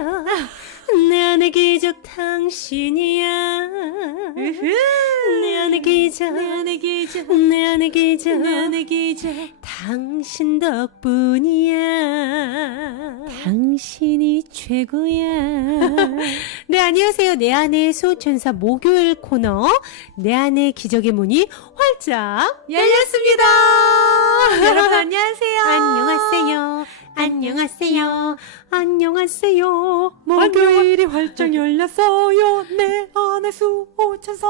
기적 내 안의 기적 당신이야 내 안의 기적 내 안의 기적 내 안의 기적 내 안의 기적 당신 덕분이야 당신이 최고야 네 안녕하세요 내 안의 소천사 목요일 코너 내 안의 기적의 문이 활짝 열렸습니다. 여러분 안녕하세요. 안녕하세요 안녕하세요 안녕하세요 목요일이 활짝 열렸어요. 내 안의 수호천사.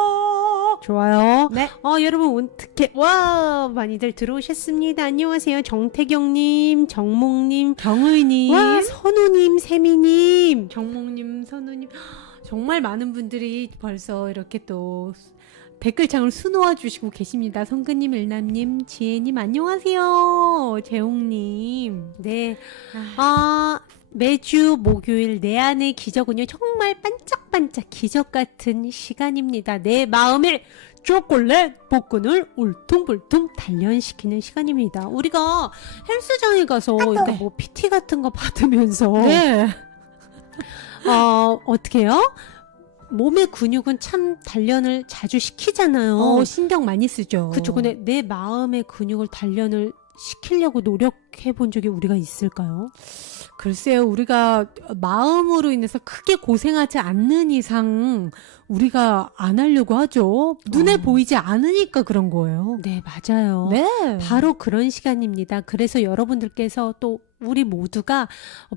좋아요. 네. 여러분 어떻게 와 많이들 들어오셨습니다. 안녕하세요. 정태경님, 정목님, 경의님, 와 선우님, 세미님. 정목님, 선우님 정말 많은 분들이 벌써 이렇게 또 댓글창을 수놓아 주시고 계십니다. 성근님, 일남님, 지혜님 안녕하세요. 재홍님. 네. 매주 목요일 내 안의 기적은요 정말 반짝반짝 기적 같은 시간입니다. 내 마음의 초콜릿 복근을 울퉁불퉁 단련시키는 시간입니다. 우리가 헬스장에 가서 이렇게 뭐 PT 같은 거 받으면서 네. 어떻게 해요? 몸의 근육은 참 단련을 자주 시키잖아요. 신경 많이 쓰죠. 그쵸. 근데 내 마음의 근육을 단련을 시키려고 노력해 본 적이 우리가 있을까요? 글쎄요, 우리가 마음으로 인해서 크게 고생하지 않는 이상 우리가 안 하려고 하죠. 눈에 보이지 않으니까 그런 거예요. 네, 맞아요. 네. 바로 그런 시간입니다. 그래서 여러분들께서 또 우리 모두가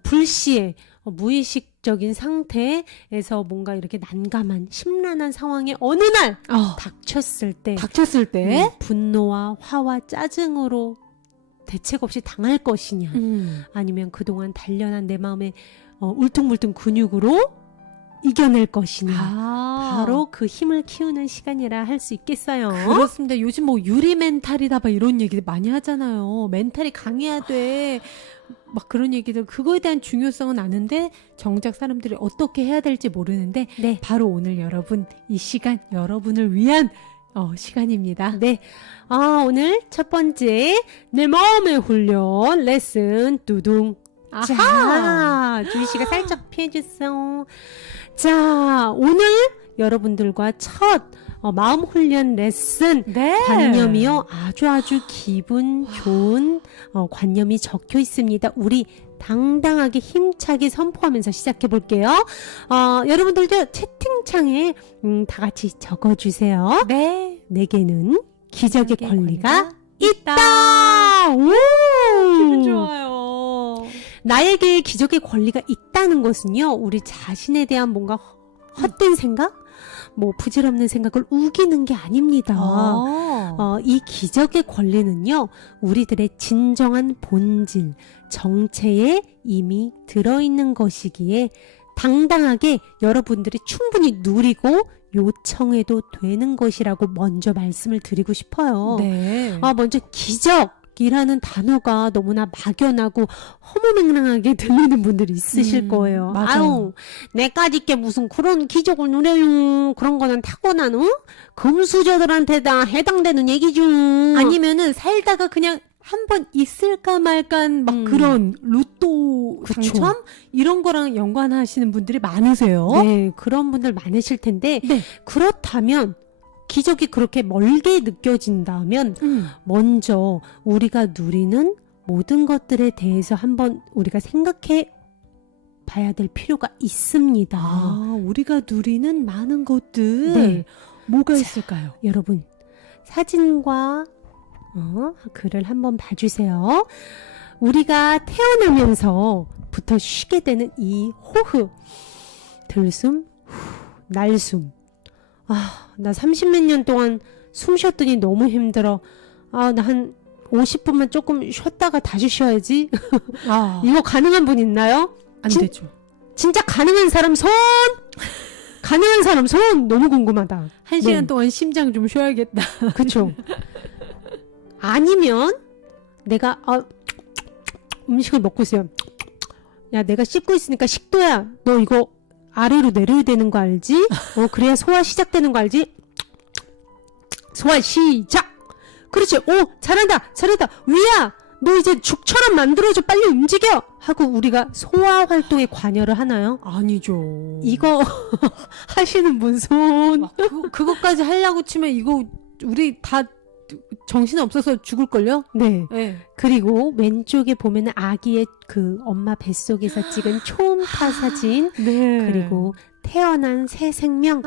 불시에 무의식적인 상태에서 뭔가 이렇게 난감한 심란한 상황에 어느 날 닥쳤을 때 분노와 화와 짜증으로 대책 없이 당할 것이냐 아니면 그동안 단련한 내 마음의 울퉁불퉁 근육으로 이겨낼 것이냐 바로 그 힘을 키우는 시간이라 할 수 있겠어요. 그렇습니다. 요즘 뭐 유리 멘탈이다 막 이런 얘기들 많이 하잖아요. 멘탈이 강해야 돼. 막 그런 얘기들 그거에 대한 중요성은 아는데 정작 사람들이 어떻게 해야 될지 모르는데 네. 바로 오늘 여러분 이 시간 여러분을 위한 시간입니다. 네. 오늘 첫 번째 내 마음의 훈련 레슨 뚜둥. 자, 주희 씨가 살짝 피해줬어. 자, 오늘 여러분들과 첫 마음 훈련 레슨 관념이요. 아주 기분 좋은 관념이 적혀 있습니다. 우리 당당하게 힘차게 선포하면서 시작해 볼게요. 여러분들도 채팅창에 다 같이 적어주세요. 네. 내게는 기적의 권리가 있다. 오! 기분 좋아요. 나에게 기적의 권리가 있다는 것은요, 우리 자신에 대한 뭔가 헛된 생각? 뭐 부질없는 생각을 우기는 게 아닙니다. 이 기적의 권리는요, 우리들의 진정한 본질, 정체에 이미 들어있는 것이기에 당당하게 여러분들이 충분히 누리고 요청해도 되는 것이라고 먼저 말씀을 드리고 싶어요. 네. 먼저 기적이라는 단어가 너무나 막연하고 허무맹랑하게 들리는 분들이 있으실 거예요. 맞아요. 내까지 게 무슨 그런 기적을 누려요. 그런 거는 타고난 금수저들한테 다 해당되는 얘기죠. 아니면은 살다가 그냥 한번 있을까 말까 막 그런 로또 당첨 이런 거랑 연관하시는 분들이 많으세요. 네, 그런 분들 많으실 텐데 네. 그렇다면 기적이 그렇게 멀게 느껴진다면 먼저 우리가 누리는 모든 것들에 대해서 한번 우리가 생각해 봐야 될 필요가 있습니다. 우리가 누리는 많은 것들 네. 뭐가 있을까요? 여러분 사진과 글을 한번 봐주세요. 우리가 태어나면서부터 쉬게 되는 이 호흡, 들숨, 날숨. 나 30몇 년 동안 숨 쉬었더니 너무 힘들어. 나 한 50분만 조금 쉬었다가 다시 쉬어야지. 이거 가능한 분 있나요? 안 되죠. 진짜 가능한 사람 손! 가능한 사람 손! 너무 궁금하다. 1시간 동안 심장 좀 쉬어야겠다. 그쵸? 아니면 내가 음식을 먹고 있어요. 야, 내가 씹고 있으니까 식도야. 너 이거 아래로 내려야 되는 거 알지? 그래야 소화 시작되는 거 알지? 소화 시작! 그렇지. 잘한다. 위야. 너 이제 죽처럼 만들어줘, 빨리 움직여! 하고 우리가 소화 활동에 관여를 하나요? 아니죠. 이거 하시는 분 손. 그것까지 하려고 치면 이거 우리 다 정신 없어서 죽을걸요? 네. 네. 그리고 왼쪽에 보면은 아기의 그 엄마 뱃속에서 찍은 초음파 사진, 네. 그리고 태어난 새 생명,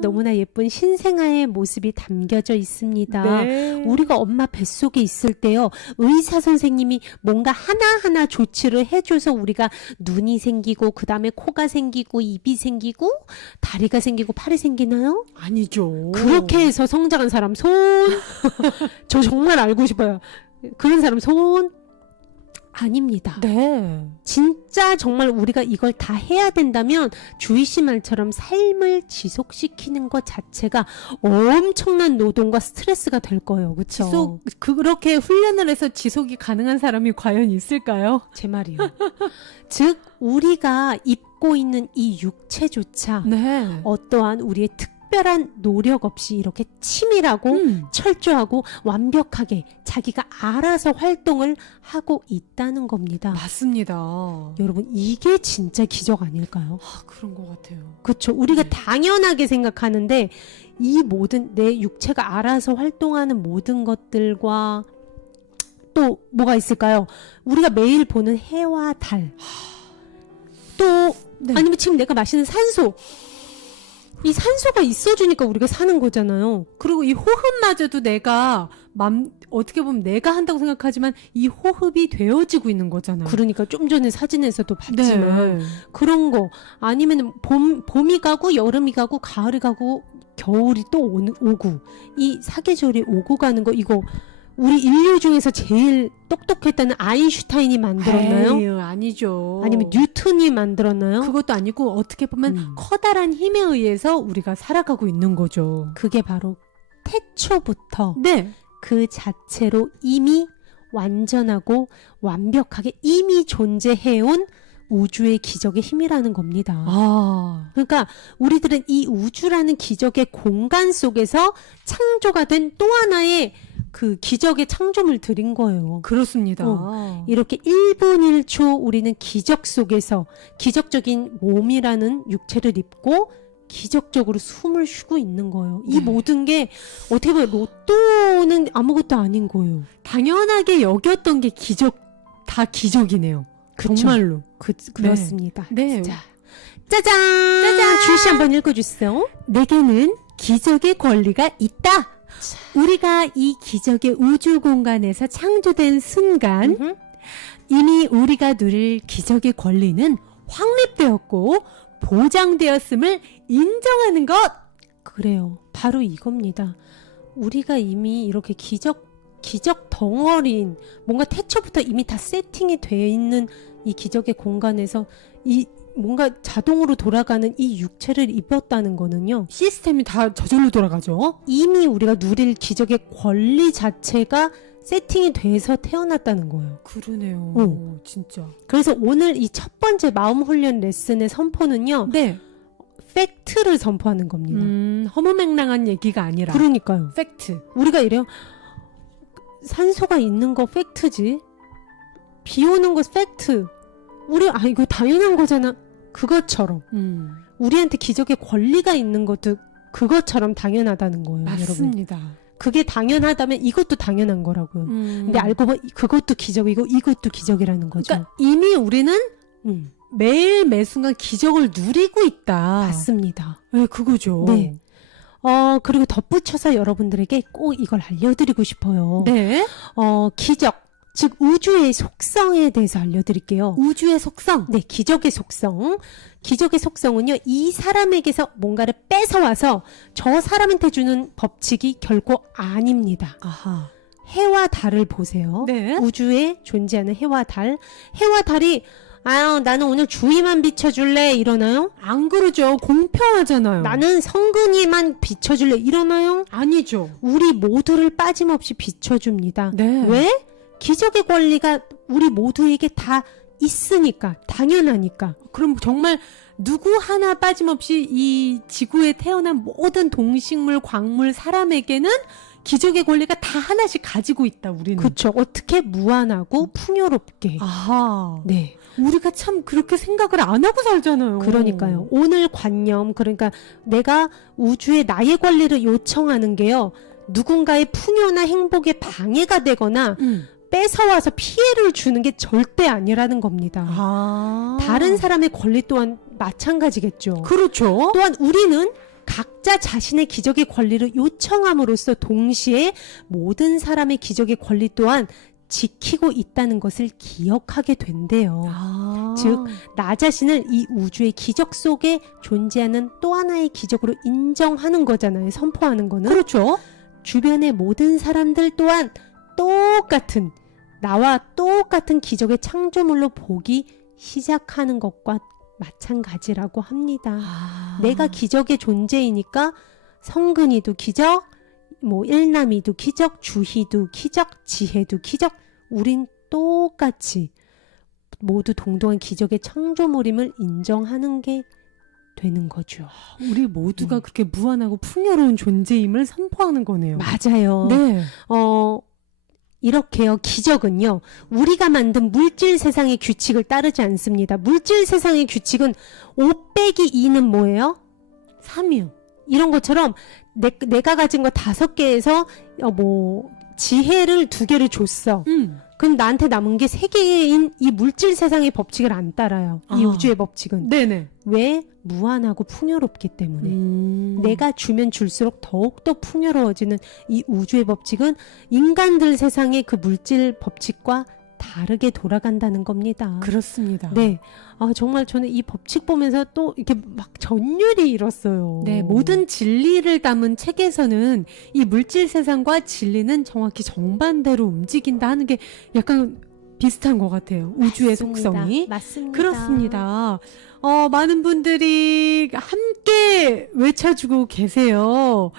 너무나 예쁜 신생아의 모습이 담겨져 있습니다. 네. 우리가 엄마 뱃속에 있을 때요, 의사 선생님이 뭔가 하나하나 조치를 해줘서 우리가 눈이 생기고, 그 다음에 코가 생기고, 입이 생기고, 다리가 생기고, 팔이 생기나요? 아니죠. 그렇게 해서 성장한 사람 손. 저 정말 알고 싶어요. 그런 사람 손. 아닙니다. 네. 진짜 정말 우리가 이걸 다 해야 된다면 주희 씨 말처럼 삶을 지속시키는 것 자체가 엄청난 노동과 스트레스가 될 거예요. 그렇죠? 그렇게 훈련을 해서 지속이 가능한 사람이 과연 있을까요? 제 말이요. 즉 우리가 입고 있는 이 육체조차 네. 어떠한 우리의 특별한 노력 없이 이렇게 치밀하고 철저하고 완벽하게 자기가 알아서 활동을 하고 있다는 겁니다. 맞습니다. 여러분 이게 진짜 기적 아닐까요? 그런 것 같아요. 그렇죠. 우리가 네. 당연하게 생각하는데 이 모든 내 육체가 알아서 활동하는 모든 것들과 또 뭐가 있을까요? 우리가 매일 보는 해와 달, 또 네. 아니면 지금 내가 마시는 산소, 이 산소가 있어주니까 우리가 사는 거잖아요. 그리고 이 호흡마저도 내가 어떻게 보면 내가 한다고 생각하지만 이 호흡이 되어지고 있는 거잖아요. 그러니까 좀 전에 사진에서도 봤지만 네. 그런 거 아니면 봄이 가고 여름이 가고 가을이 가고 겨울이 또 오고 이 사계절이 오고 가는 거, 이거 우리 인류 중에서 제일 똑똑했다는 아인슈타인이 만들었나요? 에이, 아니죠. 아니면 뉴턴이 만들었나요? 그것도 아니고 어떻게 보면 커다란 힘에 의해서 우리가 살아가고 있는 거죠. 그게 바로 태초부터 네. 그 자체로 이미 완전하고 완벽하게 이미 존재해온 우주의 기적의 힘이라는 겁니다. 그러니까 우리들은 이 우주라는 기적의 공간 속에서 창조가 된 또 하나의 그 기적의 창조물 드린 거예요. 그렇습니다. 이렇게 1분 1초 우리는 기적 속에서 기적적인 몸이라는 육체를 입고 기적적으로 숨을 쉬고 있는 거예요. 이 네. 모든 게 어떻게 보면 로또는 아무것도 아닌 거예요. 당연하게 여겼던 게 다 기적이네요. 그쵸? 정말로. 그렇습니다. 네. 자, 짜잔! 주시 한번 읽어주세요. 내게는 기적의 권리가 있다. 우리가 이 기적의 우주 공간에서 창조된 순간 이미 우리가 누릴 기적의 권리는 확립되었고 보장되었음을 인정하는 것. 그래요. 바로 이겁니다. 우리가 이미 이렇게 기적 덩어리인 뭔가 태초부터 이미 다 세팅이 되어 있는 이 기적의 공간에서 이 뭔가 자동으로 돌아가는 이 육체를 입었다는 거는요. 시스템이 다 저절로 돌아가죠. 이미 우리가 누릴 기적의 권리 자체가 세팅이 돼서 태어났다는 거예요. 그러네요. 진짜. 그래서 오늘 이 첫 번째 마음 훈련 레슨의 선포는요. 네. 팩트를 선포하는 겁니다. 허무맹랑한 얘기가 아니라. 그러니까요. 팩트. 우리가 이래요. 산소가 있는 거 팩트지. 비 오는 거 팩트. 이거 당연한 거잖아. 그것처럼 우리한테 기적의 권리가 있는 것도 그것처럼 당연하다는 거예요. 여러분. 맞습니다. 그게 당연하다면 이것도 당연한 거라고요. 근데 알고 보면 그것도 기적이고 이것도 기적이라는 거죠. 그러니까 이미 우리는 매일 매순간 기적을 누리고 있다. 맞습니다. 네, 그거죠. 네. 그리고 덧붙여서 여러분들에게 꼭 이걸 알려드리고 싶어요. 네. 기적, 즉 우주의 속성에 대해서 알려드릴게요. 우주의 속성. 네, 기적의 속성. 기적의 속성은요, 이 사람에게서 뭔가를 뺏어와서 저 사람한테 주는 법칙이 결코 아닙니다. 아하. 해와 달을 보세요. 네. 우주에 존재하는 해와 달. 해와 달이 나는 오늘 주위만 비춰줄래 이러나요? 안 그러죠. 공평하잖아요. 나는 성근이만 비춰줄래 이러나요? 아니죠. 우리 모두를 빠짐없이 비춰줍니다. 네. 왜? 기적의 권리가 우리 모두에게 다 있으니까, 당연하니까. 그럼 정말 누구 하나 빠짐없이 이 지구에 태어난 모든 동식물, 광물, 사람에게는 기적의 권리가 다 하나씩 가지고 있다, 우리는. 그렇죠. 어떻게 무한하고 풍요롭게. 아하. 네. 우리가 참 그렇게 생각을 안 하고 살잖아요. 그러니까요. 오늘 관념, 그러니까 내가 우주에 나의 권리를 요청하는 게요. 누군가의 풍요나 행복에 방해가 되거나 뺏어와서 피해를 주는 게 절대 아니라는 겁니다. 아. 다른 사람의 권리 또한 마찬가지겠죠. 그렇죠. 또한 우리는 각자 자신의 기적의 권리를 요청함으로써 동시에 모든 사람의 기적의 권리 또한 지키고 있다는 것을 기억하게 된대요. 아. 즉, 나 자신을 이 우주의 기적 속에 존재하는 또 하나의 기적으로 인정하는 거잖아요. 선포하는 거는. 그렇죠. 주변의 모든 사람들 또한 똑같은, 나와 똑같은 기적의 창조물로 보기 시작하는 것과 마찬가지라고 합니다. 아. 내가 기적의 존재이니까 성근이도 기적, 뭐 일남이도 기적, 주희도 기적, 지혜도 기적, 우린 똑같이 모두 동등한 기적의 창조물임을 인정하는 게 되는 거죠. 우리 모두가 그렇게 무한하고 풍요로운 존재임을 선포하는 거네요. 맞아요. 네. 이렇게요. 기적은요. 우리가 만든 물질 세상의 규칙을 따르지 않습니다. 물질 세상의 규칙은 5 빼기 2는 뭐예요? 3이요. 이런 것처럼 내가 가진 거 5개에서 뭐 지혜를 2개를 줬어. 그럼 나한테 남은 게 3개인 이 물질 세상의 법칙을 안 따라요. 이 아. 우주의 법칙은. 네네. 왜? 무한하고 풍요롭기 때문에. 내가 주면 줄수록 더욱더 풍요로워지는 이 우주의 법칙은 인간들 세상의 그 물질 법칙과 다르게 돌아간다는 겁니다. 그렇습니다. 네. 정말 저는 이 법칙 보면서 또 이렇게 막 전율이 일었어요. 네, 모든 진리를 담은 책에서는 이 물질 세상과 진리는 정확히 정반대로 움직인다 하는 게 약간 비슷한 것 같아요. 우주의 맞습니다. 속성이. 맞습니다. 그렇습니다. 많은 분들이 함께 외쳐주고 계세요.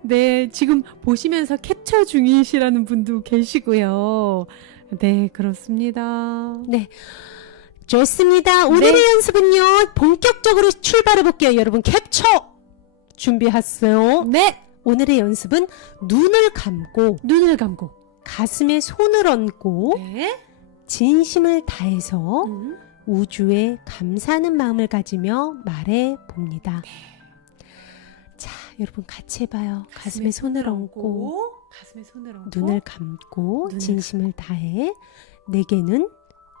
네, 지금 보시면서 캡처 중이시라는 분도 계시고요. 네, 그렇습니다. 네. 좋습니다. 오늘의 연습은요. 본격적으로 출발해 볼게요. 여러분 캡처 준비하세요. 네, 오늘의 연습은 눈을 감고 눈을 감고. 가슴에 손을 얹고 네. 진심을 다해서 우주에 감사하는 마음을 가지며 말해 봅니다. 자, 여러분 같이 해봐요. 가슴에 손을 얹고 가슴에 손을 얹고 눈을 감고 눈을 진심을 다해 내게는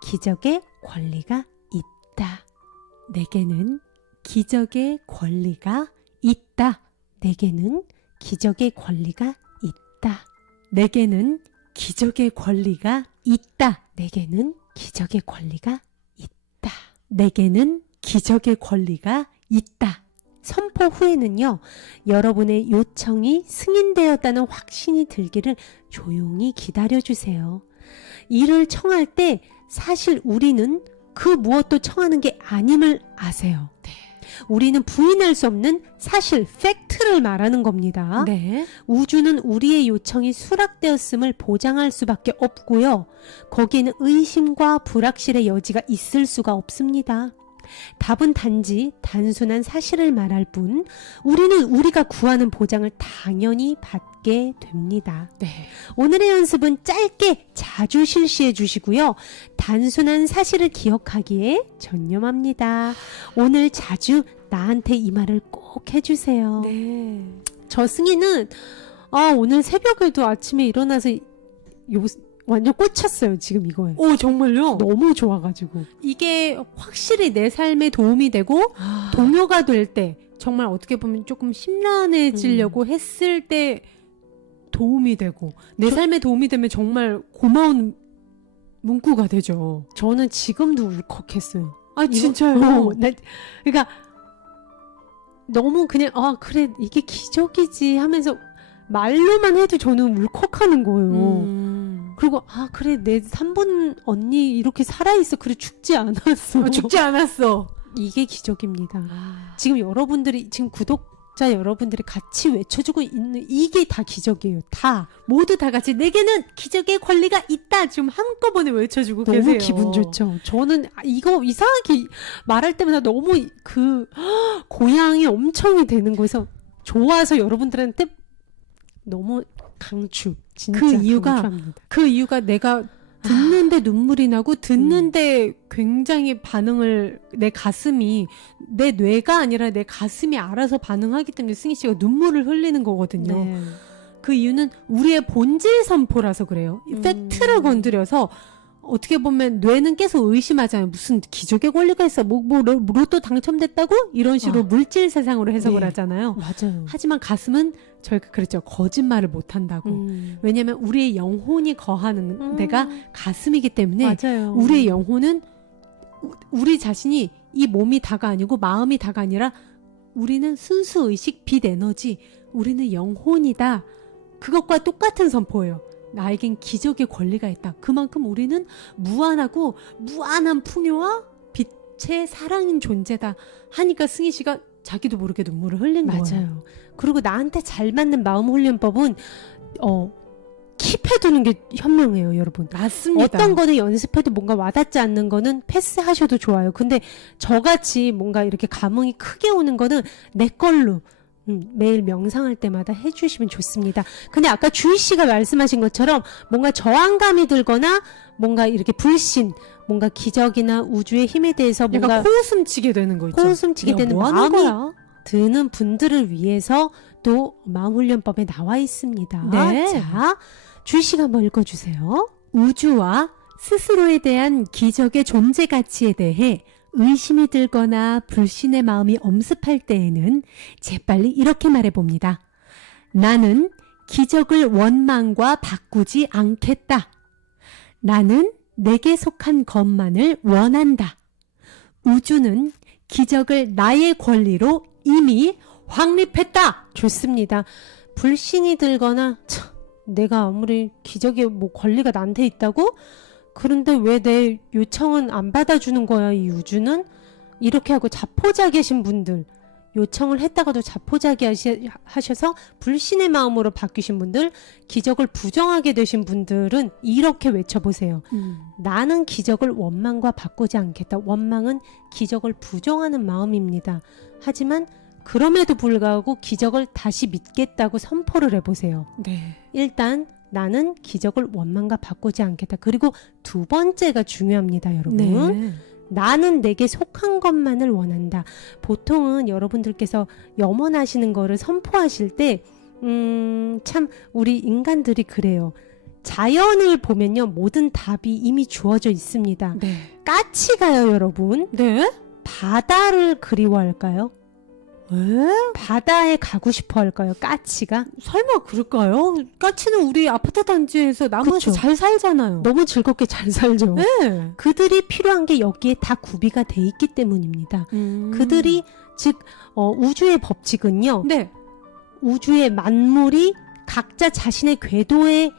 기적의 권리가 있다. 내게는 기적의 권리가 있다. 내게는 기적의 권리가 있다. 내게는 기적의 권리가 있다. 내게는 기적의 권리가 있다. 내게는 기적의 권리가 있다. 선포 후에는요, 여러분의 요청이 승인되었다는 확신이 들기를 조용히 기다려주세요. 이를 청할 때 사실 우리는 그 무엇도 청하는 게 아님을 아세요. 우리는 부인할 수 없는 사실, 팩트를 말하는 겁니다. 네. 우주는 우리의 요청이 수락되었음을 보장할 수밖에 없고요. 거기에는 의심과 불확실의 여지가 있을 수가 없습니다. 답은 단지 단순한 사실을 말할 뿐 우리는 우리가 구하는 보장을 당연히 받게 됩니다. 네. 오늘의 연습은 짧게 자주 실시해 주시고요. 단순한 사실을 기억하기에 전념합니다. 오늘 자주 나한테 이 말을 꼭 해주세요. 네. 저 승희는 오늘 새벽에도 아침에 일어나서 완전 꽂혔어요. 지금 이거에. 오, 정말요? 너무 좋아가지고. 이게 확실히 내 삶에 도움이 되고 동요가 될 때 정말 어떻게 보면 조금 심란해지려고 했을 때 도움이 되고 내 삶에 도움이 되면 정말 고마운 문구가 되죠. 저는 지금도 울컥했어요. 아, 이거- 진짜요? 그러니까 너무 그냥 그래 이게 기적이지 하면서 말로만 해도 저는 울컥하는 거예요. 그리고 그래 내 3번 언니 이렇게 살아있어. 그래 죽지 않았어. 죽지 않았어. 이게 기적입니다. 지금 여러분들이 지금 구독자 여러분들이 같이 외쳐주고 있는 이게 다 기적이에요. 다 모두 다 같이 내게는 기적의 권리가 있다. 지금 한꺼번에 외쳐주고 너무 계세요. 기분 좋죠. 저는 이거 이상하게 말할 때마다 너무 고향이 엄청이 되는 거에서 좋아서 여러분들한테 너무 강추. 진짜 그 이유가 강추합니다. 그 이유가 내가 듣는데 눈물이 나고 듣는데 굉장히 반응을 내 가슴이 내 뇌가 아니라 내 가슴이 알아서 반응하기 때문에 승희 씨가 눈물을 흘리는 거거든요. 네. 그 이유는 우리의 본질 선포라서 그래요. 팩트를 건드려서 어떻게 보면 뇌는 계속 의심하잖아요. 무슨 기적의 권리가 있어. 뭐 로또 당첨됐다고? 이런 식으로 물질 세상으로 해석을 네. 하잖아요. 맞아요. 하지만 가슴은 저희가 그랬죠. 거짓말을 못 한다고. 왜냐하면 우리의 영혼이 거하는 데가 가슴이기 때문에 맞아요. 우리의 영혼은 우리 자신이 이 몸이 다가 아니고 마음이 다가 아니라 우리는 순수 의식, 빛 에너지, 우리는 영혼이다. 그것과 똑같은 선포예요. 나에겐 기적의 권리가 있다. 그만큼 우리는 무한하고 무한한 풍요와 빛의 사랑인 존재다. 하니까 승희 씨가 자기도 모르게 눈물을 흘린 거예요. 맞아요. 그리고 나한테 잘 맞는 마음 훈련법은 킵해두는 게 현명해요, 여러분. 맞습니다. 어떤 거는 연습해도 뭔가 와닿지 않는 거는 패스하셔도 좋아요. 근데 저같이 뭔가 이렇게 감흥이 크게 오는 거는 내 걸로 매일 명상할 때마다 해주시면 좋습니다. 근데 아까 주희 씨가 말씀하신 것처럼 뭔가 저항감이 들거나 뭔가 이렇게 불신, 뭔가 기적이나 우주의 힘에 대해서 뭔가 약간 코웃음 치게 되는 거 있죠. 코웃음 치게 되는 뭐 하는 마음이 거야? 드는 분들을 위해서 또 마음훈련법에 나와 있습니다. 네. 자, 주희 씨가 한번 읽어주세요. 우주와 스스로에 대한 기적의 존재 가치에 대해 의심이 들거나 불신의 마음이 엄습할 때에는 재빨리 이렇게 말해봅니다. 나는 기적을 원망과 바꾸지 않겠다. 나는 내게 속한 것만을 원한다. 우주는 기적을 나의 권리로 이미 확립했다. 좋습니다. 불신이 들거나 내가 아무리 기적의 뭐 권리가 나한테 있다고? 그런데 왜 내 요청은 안 받아주는 거야, 이 우주는? 이렇게 하고 자포자기하신 분들, 요청을 했다가도 자포자기 하셔서 불신의 마음으로 바뀌신 분들, 기적을 부정하게 되신 분들은 이렇게 외쳐보세요. 나는 기적을 원망과 바꾸지 않겠다. 원망은 기적을 부정하는 마음입니다. 하지만 그럼에도 불구하고 기적을 다시 믿겠다고 선포를 해보세요. 네. 일단 나는 기적을 원망과 바꾸지 않겠다. 그리고 두 번째가 중요합니다, 여러분. 네. 나는 내게 속한 것만을 원한다. 보통은 여러분들께서 염원하시는 거를 선포하실 때 참 우리 인간들이 그래요. 자연을 보면요, 모든 답이 이미 주어져 있습니다. 네. 까치가요, 여러분. 네? 바다를 그리워할까요? 바다에 가고 싶어 할까요? 까치가? 설마 그럴까요? 까치는 우리 아파트 단지에서 나무에서 그쵸. 잘 살잖아요. 너무 즐겁게 잘 살죠. 네. 그들이 필요한 게 여기에 다 구비가 돼 있기 때문입니다. 그들이 즉 우주의 법칙은요. 네. 우주의 만물이 각자 자신의 궤도에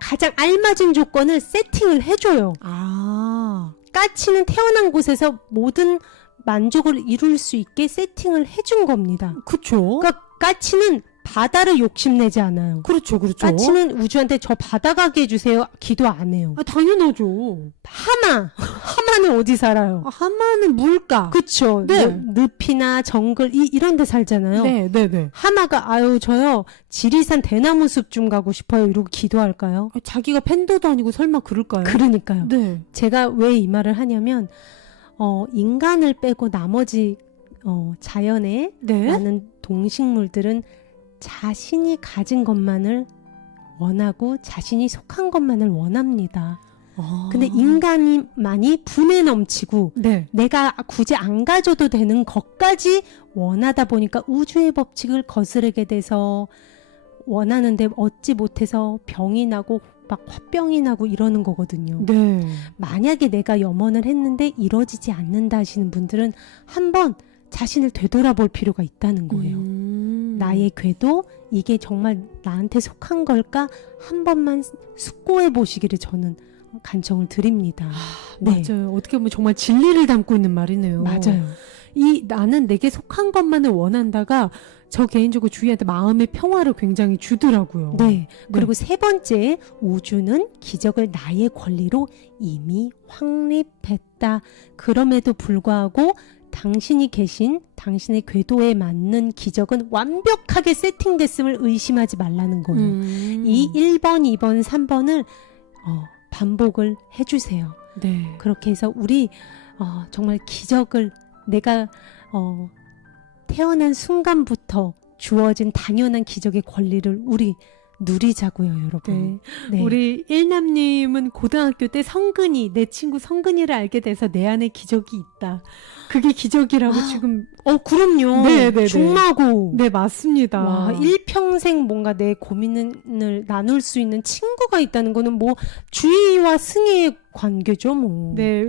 가장 알맞은 조건을 세팅을 해줘요. 아. 까치는 태어난 곳에서 모든 만족을 이룰 수 있게 세팅을 해준 겁니다. 그쵸. 그러니까 까치는 바다를 욕심내지 않아요. 그렇죠. 그렇죠. 까치는 우주한테 저 바다 가게 해주세요. 기도 안 해요. 아, 당연하죠. 하마는 어디 살아요? 아, 하마는 물가. 그쵸. 네. 늪이나 정글 이런 데 살잖아요. 네, 네, 네. 하마가 아유 저요 지리산 대나무 숲 좀 가고 싶어요. 이러고 기도할까요? 아, 자기가 팬더도 아니고 설마 그럴까요? 그러니까요. 네. 제가 왜 이 말을 하냐면 인간을 빼고 나머지 자연에 네. 많은 동식물들은 자신이 가진 것만을 원하고 자신이 속한 것만을 원합니다. 아. 근데 인간이만이 분에 넘치고 네. 내가 굳이 안 가져도 되는 것까지 원하다 보니까 우주의 법칙을 거스르게 돼서 원하는데 얻지 못해서 병이 나고 막 화병이 나고 이러는 거거든요. 네. 만약에 내가 염원을 했는데 이루어지지 않는다 하시는 분들은 한번 자신을 되돌아볼 필요가 있다는 거예요. 나의 궤도 이게 정말 나한테 속한 걸까 한 번만 숙고해 보시기를 저는 간청을 드립니다. 네. 맞아요. 어떻게 보면 정말 진리를 담고 있는 말이네요. 맞아요. 이 나는 내게 속한 것만을 원한다가 저 개인적으로 주희한테 마음의 평화를 굉장히 주더라고요. 네. 그리고 세 번째, 우주는 기적을 나의 권리로 이미 확립했다. 그럼에도 불구하고 당신이 계신 당신의 궤도에 맞는 기적은 완벽하게 세팅됐음을 의심하지 말라는 거예요. 이 1번, 2번, 3번을 반복을 해주세요. 네. 그렇게 해서 우리 정말 기적을 내가 태어난 순간부터 주어진 당연한 기적의 권리를 우리 누리자고요, 여러분. 네. 우리 일남님은 고등학교 때 성근이, 내 친구 성근이를 알게 돼서 내 안에 기적이 있다. 그게 기적이라고 지금. 그럼요. 네네네. 중마고. 네, 맞습니다. 와, 일평생 뭔가 내 고민을 나눌 수 있는 친구가 있다는 거는 뭐 주의와 승의 관계죠, 뭐. 네,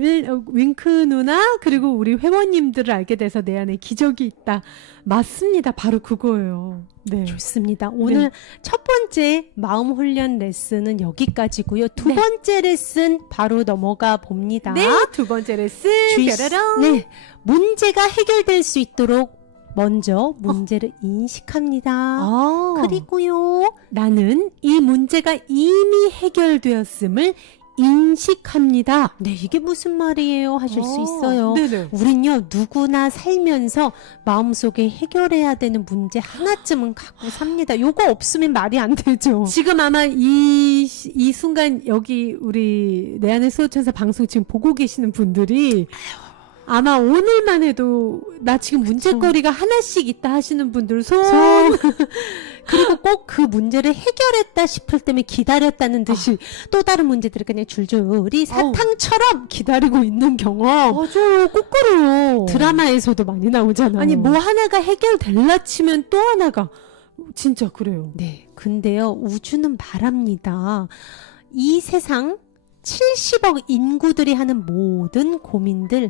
윙크 누나 그리고 우리 회원님들을 알게 돼서 내 안에 기적이 있다. 맞습니다. 바로 그거예요. 네. 좋습니다. 오늘 첫 번째 마음 훈련 레슨은 여기까지고요. 두 네. 번째 레슨 바로 넘어가 봅니다. 네, 두 번째 레슨. 뾰로롱. 네, 문제가 해결될 수 있도록 먼저 문제를 인식합니다. 그리고요, 나는 이 문제가 이미 해결되었음을 인식합니다. 네, 이게 무슨 말이에요? 하실 수 있어요. 네네. 우린요, 누구나 살면서 마음속에 해결해야 되는 문제 하나쯤은 갖고 삽니다. 요거 없으면 말이 안 되죠. 지금 아마 이 순간 여기 우리 내 안의 수호천사 방송 지금 보고 계시는 분들이 아마 오늘만 해도 나 지금 문제거리가 하나씩 있다 하시는 분들 손. 그리고 꼭 그 문제를 해결했다 싶을 때면 기다렸다는 듯이 또 다른 문제들을 그냥 줄줄이 사탕처럼 기다리고 있는 경험. 맞아요. 꼭 그래요. 드라마에서도 많이 나오잖아요. 아니 뭐 하나가 해결될라 치면 또 하나가 진짜 그래요. 네. 근데요, 우주는 말합니다. 이 세상 70억 인구들이 하는 모든 고민들,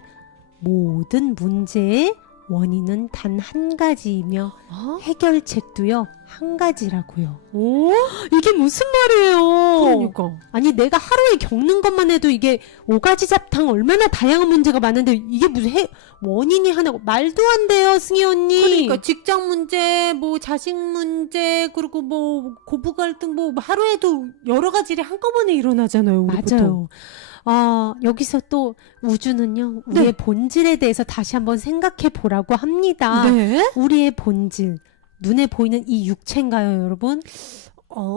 모든 문제의 원인은 단 한 가지이며 해결책도요, 한 가지라고요. 오, 이게 무슨 말이에요? 그러니까. 아니, 내가 하루에 겪는 것만 해도 이게 5가지 잡탕 얼마나 다양한 문제가 많은데 이게 무슨 원인이 하나고 말도 안 돼요, 승희 언니. 그러니까 직장 문제, 뭐 자식 문제, 그리고 뭐 고부 갈등, 뭐 하루에도 여러 가지 일이 한꺼번에 일어나잖아요. 우리 보통. 맞아요. 여기서 또 우주는요, 네. 우리의 본질에 대해서 다시 한번 생각해 보라고 합니다. 네. 우리의 본질, 눈에 보이는 이 육체인가요, 여러분?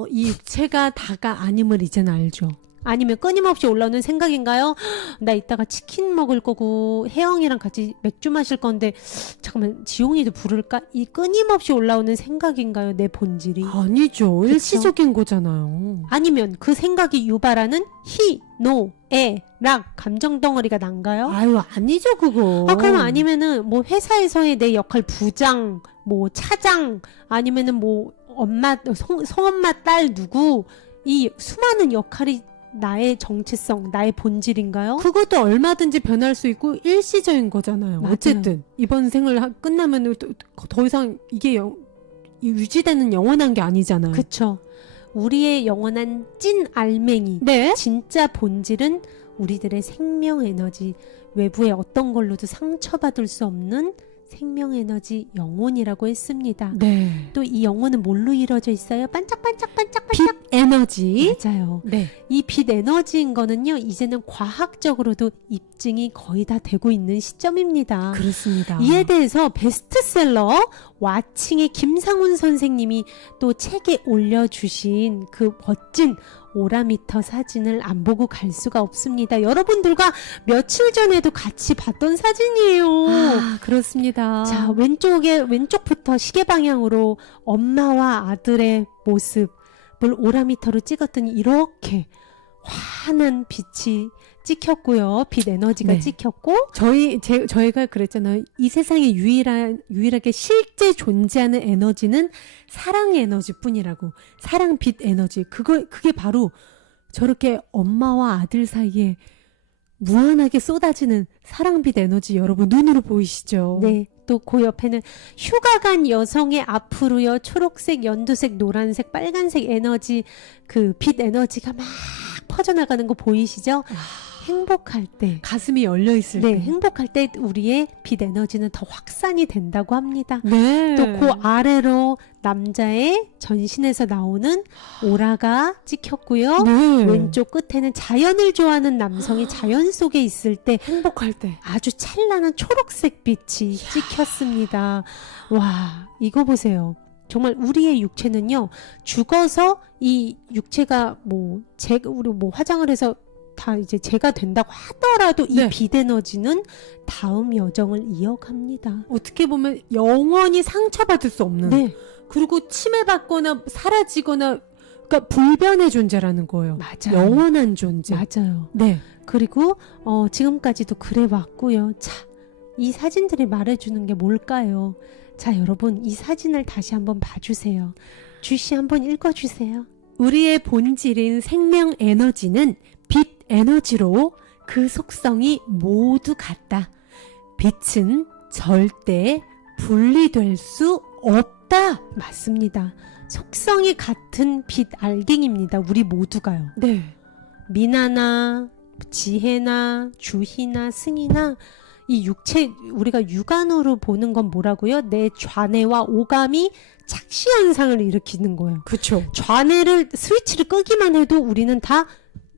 이 육체가 다가 아님을 이제는 알죠. 아니면 끊임없이 올라오는 생각인가요? 나 이따가 치킨 먹을 거고 혜영이랑 같이 맥주 마실 건데 잠깐만 지용이도 부를까? 이 끊임없이 올라오는 생각인가요, 내 본질이? 아니죠. 그쵸? 일시적인 거잖아요. 아니면 그 생각이 유발하는 희, 노, 에, 락 감정 덩어리가 난가요? 아유, 아니죠, 그거. 그럼 아니면은 뭐 회사에서의 내 역할 부장, 뭐 차장, 아니면은 뭐 엄마, 성엄마 딸 누구, 이 수많은 역할이 나의 정체성, 나의 본질인가요? 그것도 얼마든지 변할 수 있고 일시적인 거잖아요. 맞아요. 어쨌든 이번 생을 끝나면 더 이상 이게 유지되는 영원한 게 아니잖아요. 그쵸. 우리의 영원한 찐 알맹이, 네. 진짜 본질은 우리들의 생명 에너지, 외부의 어떤 걸로도 상처받을 수 없는 생명 에너지 영혼이라고 했습니다. 네. 또 이 영혼은 뭘로 이루어져 있어요? 반짝반짝반짝반짝. 빛 에너지. 맞아요. 네. 이 빛 에너지인 거는요, 이제는 과학적으로도 입증이 거의 다 되고 있는 시점입니다. 그렇습니다. 이에 대해서 베스트셀러 와칭의 김상훈 선생님이 또 책에 올려주신 그 멋진 오라미터 사진을 안 보고 갈 수가 없습니다. 여러분들과 며칠 전에도 같이 봤던 사진이에요. 그렇습니다. 자, 왼쪽부터 시계 방향으로 엄마와 아들의 모습을 오라미터로 찍었더니 이렇게 환한 빛이 찍혔고요. 빛 에너지가 네. 찍혔고, 저희가 그랬잖아요. 이 세상에 유일하게 실제 존재하는 에너지는 사랑 에너지뿐이라고. 사랑 빛 에너지. 그게 바로 저렇게 엄마와 아들 사이에 무한하게 쏟아지는 사랑 빛 에너지 여러분 눈으로 보이시죠? 네. 또 그 옆에는 휴가 간 여성의 앞으로요, 초록색, 연두색, 노란색, 빨간색 에너지, 그 빛 에너지가 막 퍼져나가는 거 보이시죠? 행복할 때, 가슴이 열려 있을 네, 때. 행복할 때 우리의 빛 에너지는 더 확산이 된다고 합니다. 네. 또 그 아래로 남자의 전신에서 나오는 오라가 찍혔고요. 네. 왼쪽 끝에는 자연을 좋아하는 남성이 자연 속에 있을 때 행복할 때. 아주 찬란한 초록색 빛이 찍혔습니다. 와, 이거 보세요. 정말 우리의 육체는요, 죽어서 이 육체가 우리 화장을 해서 다 이제 재가 된다고 하더라도 네. 이 빛 에너지는 다음 여정을 이어갑니다. 어떻게 보면 영원히 상처받을 수 없는. 네, 그리고 침해받거나 사라지거나, 그러니까 불변의 존재라는 거예요. 맞아요. 영원한 존재. 맞아요. 네. 그리고 지금까지도 그래 왔고요. 자, 이 사진들이 말해주는 게 뭘까요? 자, 여러분, 이 사진을 다시 한번 봐주세요. 주씨 한번 읽어주세요. 우리의 본질인 생명 에너지는 빛 에너지로 그 속성이 모두 같다. 빛은 절대 분리될 수 없다. 맞습니다. 속성이 같은 빛 알갱입니다. 우리 모두가요. 네. 미나나 지혜나 주희나 승희나 이 육체, 우리가 육안으로 보는 건 뭐라고요? 내 좌뇌와 오감이 착시 현상을 일으키는 거예요. 그렇죠. 좌뇌를 스위치를 끄기만 해도 우리는 다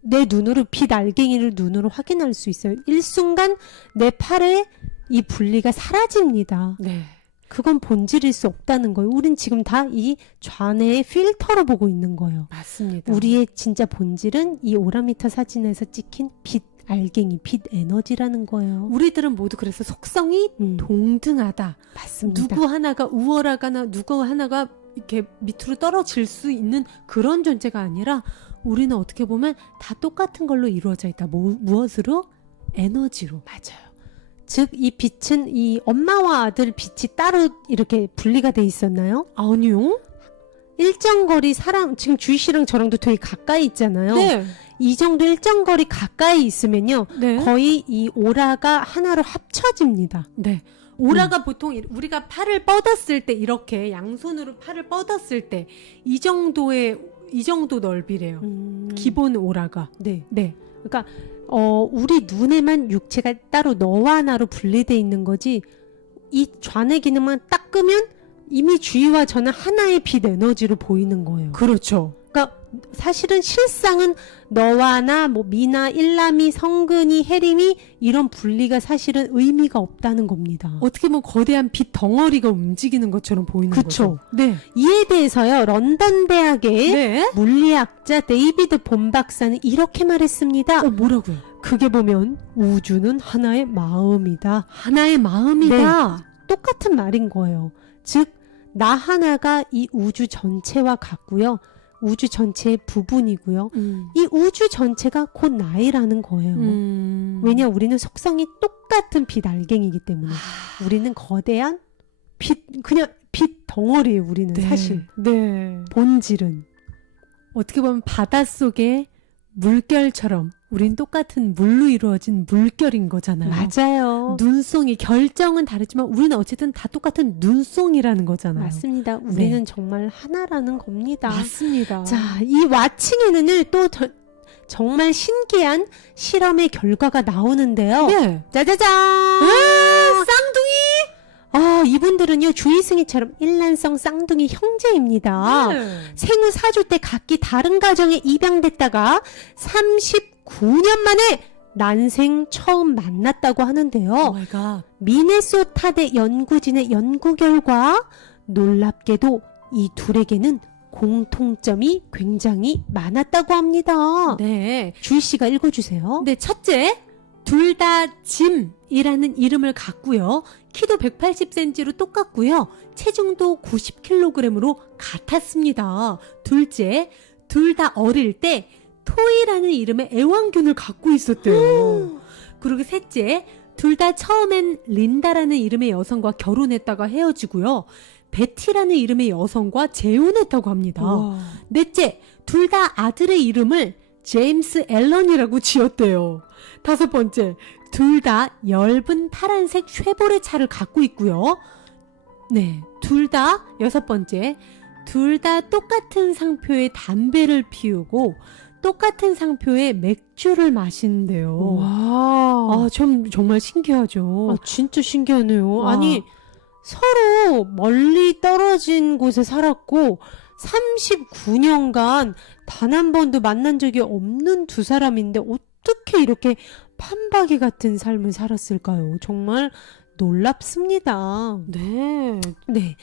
내 눈으로 빛 알갱이를 눈으로 확인할 수 있어요. 일순간 내 팔에 이 분리가 사라집니다. 네. 그건 본질일 수 없다는 거예요. 우린 지금 다 이 좌뇌의 필터로 보고 있는 거예요. 맞습니다. 우리의 진짜 본질은 이 오라미터 사진에서 찍힌 빛 알갱이, 빛 에너지라는 거예요. 우리들은 모두 그래서 속성이 동등하다. 맞습니다. 누구 하나가 우월하거나 누구 하나가 이렇게 밑으로 떨어질 수 있는 그런 존재가 아니라 우리는 어떻게 보면 다 똑같은 걸로 이루어져 있다. 무엇으로? 에너지로. 맞아요. 즉, 이 빛은 이 엄마와 아들 빛이 따로 이렇게 분리가 돼 있었나요? 아니요. 일정 거리 지금 주희 씨랑 저랑도 되게 가까이 있잖아요. 네. 이 정도 일정 거리 가까이 있으면요. 네. 거의 이 오라가 하나로 합쳐집니다. 네. 오라가 보통 우리가 팔을 뻗었을 때 이렇게 양손으로 팔을 뻗었을 때 이 정도 넓이래요. 기본 오라가. 네. 네. 그러니까 우리 눈에만 육체가 따로 너와 나로 분리돼 있는 거지, 이 좌뇌 기능만 딱 끄면 이미 주위와 저는 하나의 빛 에너지로 보이는 거예요. 그렇죠. 그러니까 사실은 실상은 너와 나, 미나, 일남이, 성근이, 해림이 이런 분리가 사실은 의미가 없다는 겁니다. 어떻게 보면 거대한 빛 덩어리가 움직이는 것처럼 보이는 그쵸. 거죠. 네. 이에 대해서요, 런던 대학의 네. 물리학자 데이비드 본 박사는 이렇게 말했습니다. 뭐라고요? 그게 보면 우주는 하나의 마음이다. 하나의 마음이다. 똑같은 말인 거예요. 즉, 나 하나가 이 우주 전체와 같고요. 우주 전체의 부분이고요. 이 우주 전체가 곧 나이라는 거예요. 왜냐, 우리는 속성이 똑같은 빛 알갱이기 때문에. 우리는 거대한 그냥 빛 덩어리예요. 우리는 네. 사실. 네. 본질은. 어떻게 보면 바닷속의 물결처럼 우린 똑같은 물로 이루어진 물결인 거잖아요. 맞아요. 눈송이 결정은 다르지만 우리는 어쨌든 다 똑같은 눈송이라는 거잖아요. 맞습니다. 우리는 정말 하나라는 겁니다. 맞습니다. 자, 이 와칭에는 또 정말 신기한 실험의 결과가 나오는데요. 네. 짜자잔! 쌍둥이! 이분들은요, 주희승희처럼 일란성 쌍둥이 형제입니다. 생후 4주 때 각기 다른 가정에 입양됐다가 39년 만에 난생 처음 만났다고 하는데요. 오 마이 갓. 미네소타대 연구진의 연구 결과 놀랍게도 이 둘에게는 공통점이 굉장히 많았다고 합니다. 네. 주희 씨가 읽어주세요. 네, 첫째, 둘 다 짐이라는 이름을 갖고요. 키도 180cm로 똑같고요. 체중도 90kg으로 같았습니다. 둘째, 둘 다 어릴 때 토이라는 이름의 애완견을 갖고 있었대요. 그리고 셋째, 둘 다 처음엔 린다라는 이름의 여성과 결혼했다가 헤어지고요. 베티라는 이름의 여성과 재혼했다고 합니다. 우와. 넷째, 둘 다 아들의 이름을 제임스 앨런이라고 지었대요. 다섯 번째, 둘 다 엷은 파란색 쉐보레 차를 갖고 있고요. 네, 여섯 번째, 둘 다 똑같은 상표의 담배를 피우고 똑같은 상표에 맥주를 마시는데요. 와. 아, 정말 신기하죠. 진짜 신기하네요. 와. 아니, 서로 멀리 떨어진 곳에 살았고, 39년간 단 한 번도 만난 적이 없는 두 사람인데, 어떻게 이렇게 판박이 같은 삶을 살았을까요? 정말 놀랍습니다. 네. 네.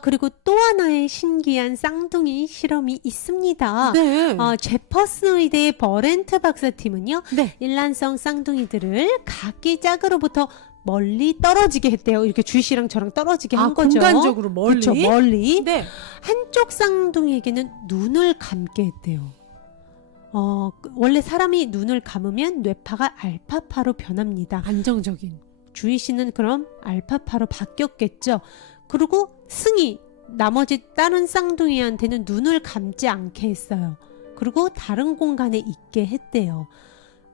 그리고 또 하나의 신기한 쌍둥이 실험이 있습니다. 네. 제퍼슨 의대의 버렌트 박사팀은요, 네. 일란성 쌍둥이들을 각기 짝으로부터 멀리 떨어지게 했대요. 이렇게 주희 씨랑 저랑 떨어지게 한 거죠. 공간적으로 멀리. 그쵸, 멀리. 네. 한쪽 쌍둥이에게는 눈을 감게 했대요. 원래 사람이 눈을 감으면 뇌파가 알파파로 변합니다. 안정적인. 주희 씨는 그럼 알파파로 바뀌었겠죠. 그리고 승희, 나머지 다른 쌍둥이한테는 눈을 감지 않게 했어요. 그리고 다른 공간에 있게 했대요.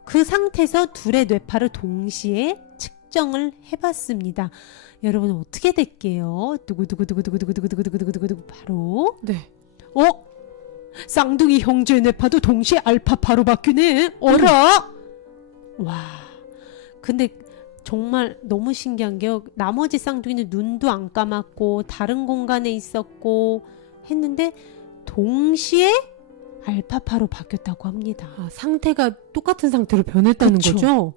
그 상태에서 둘의 뇌파를 동시에 측정을 해봤습니다. 여러분 어떻게 될게요? 두구두구두구두구두구두구두구두구두구 바로 네. 쌍둥이 형제의 뇌파도 동시에 알파파로 바뀌네. 어라? 와. 근데 정말 너무 신기한 게 나머지 쌍둥이는 눈도 안 감았고 다른 공간에 있었고 했는데 동시에 알파파로 바뀌었다고 합니다. 상태가 똑같은 상태로 변했다는 그쵸. 거죠?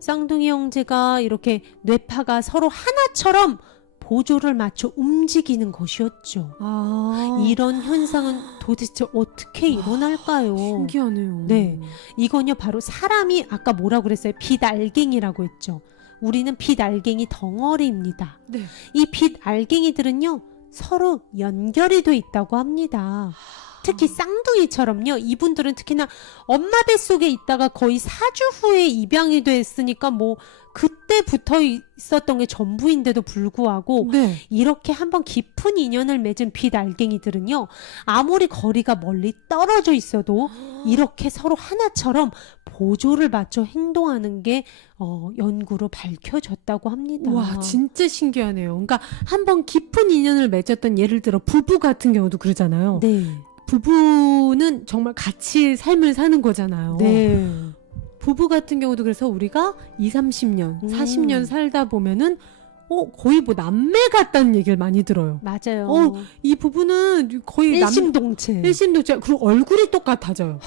쌍둥이 형제가 이렇게 뇌파가 서로 하나처럼 보조를 맞춰 움직이는 것이었죠. 이런 현상은 도대체 어떻게 일어날까요? 신기하네요. 네. 이건요 바로 사람이 아까 뭐라고 그랬어요? 빛알갱이라고 했죠. 우리는 빛알갱이 덩어리입니다. 네. 이 빛알갱이들은요 서로 연결이 돼 있다고 합니다. 특히 쌍둥이처럼요. 이분들은 특히나 엄마 뱃속에 있다가 거의 4주 후에 입양이 됐으니까 뭐 그때 붙어 있었던 게 전부인데도 불구하고 네. 이렇게 한번 깊은 인연을 맺은 빛알갱이들은요. 아무리 거리가 멀리 떨어져 있어도 이렇게 서로 하나처럼 보조를 맞춰 행동하는 게 연구로 밝혀졌다고 합니다. 와, 진짜 신기하네요. 그러니까 한번 깊은 인연을 맺었던 예를 들어 부부 같은 경우도 그러잖아요. 네. 부부는 정말 같이 삶을 사는 거잖아요. 네. 부부 같은 경우도 그래서 우리가 20, 30년, 40년 살다 보면은 거의 뭐 남매 같다는 얘기를 많이 들어요. 맞아요. 이 부부는 거의 일심동체. 일심동체. 그리고 얼굴이 똑같아져요.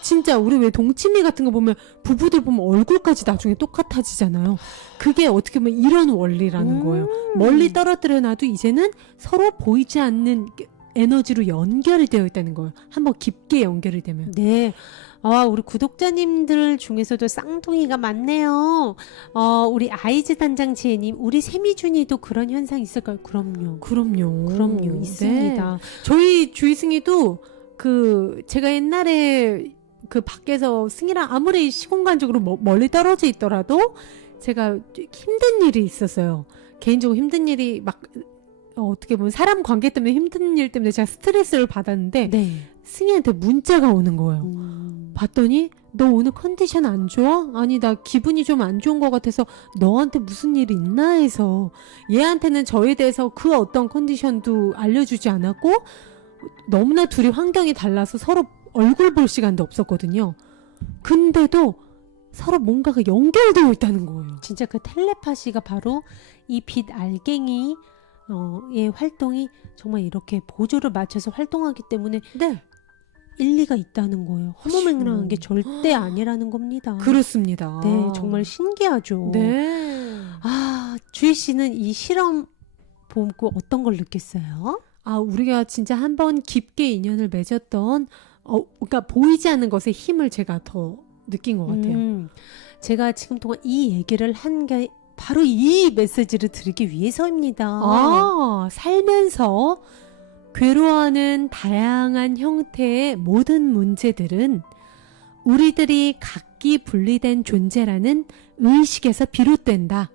진짜 우리 왜 동치미 같은 거 보면 부부들 보면 얼굴까지 나중에 똑같아지잖아요. 그게 어떻게 보면 이런 원리라는 거예요. 멀리 떨어뜨려 놔도 이제는 서로 보이지 않는 에너지로 연결이 되어 있다는 거예요. 한번 깊게 연결이 되면. 네. 우리 구독자님들 중에서도 쌍둥이가 많네요. 우리 아이즈 단장 지혜님, 우리 세미준이도 그런 현상 있을까요? 그럼요. 그럼요. 있습니다. 네. 저희 주희승이도 제가 옛날에 밖에서 승이랑 아무리 시공간적으로 멀리 떨어져 있더라도 제가 힘든 일이 있었어요. 개인적으로 힘든 일이 어떻게 보면 사람 관계 때문에 힘든 일 때문에 제가 스트레스를 받았는데 네. 승희한테 문자가 오는 거예요. 봤더니 너 오늘 컨디션 안 좋아? 아니 나 기분이 좀 안 좋은 것 같아서 너한테 무슨 일이 있나 해서 얘한테는 저에 대해서 그 어떤 컨디션도 알려주지 않았고 너무나 둘이 환경이 달라서 서로 얼굴 볼 시간도 없었거든요. 근데도 서로 뭔가가 연결되어 있다는 거예요. 진짜 그 텔레파시가 바로 이 빛알갱이 의 활동이 정말 이렇게 보조를 맞춰서 활동하기 때문에 네. 일리가 있다는 거예요. 허무맹랑한 게 절대 아니라는 겁니다. 그렇습니다. 네, 정말 신기하죠. 네. 주희 씨는 이 실험 보고 어떤 걸 느꼈어요? 우리가 진짜 한번 깊게 인연을 맺었던 그러니까 보이지 않는 것의 힘을 제가 더 느낀 것 같아요. 제가 지금 동안 이 얘기를 한 게 바로 이 메시지를 드리기 위해서입니다. 살면서 괴로워하는 다양한 형태의 모든 문제들은 우리들이 각기 분리된 존재라는 의식에서 비롯된다.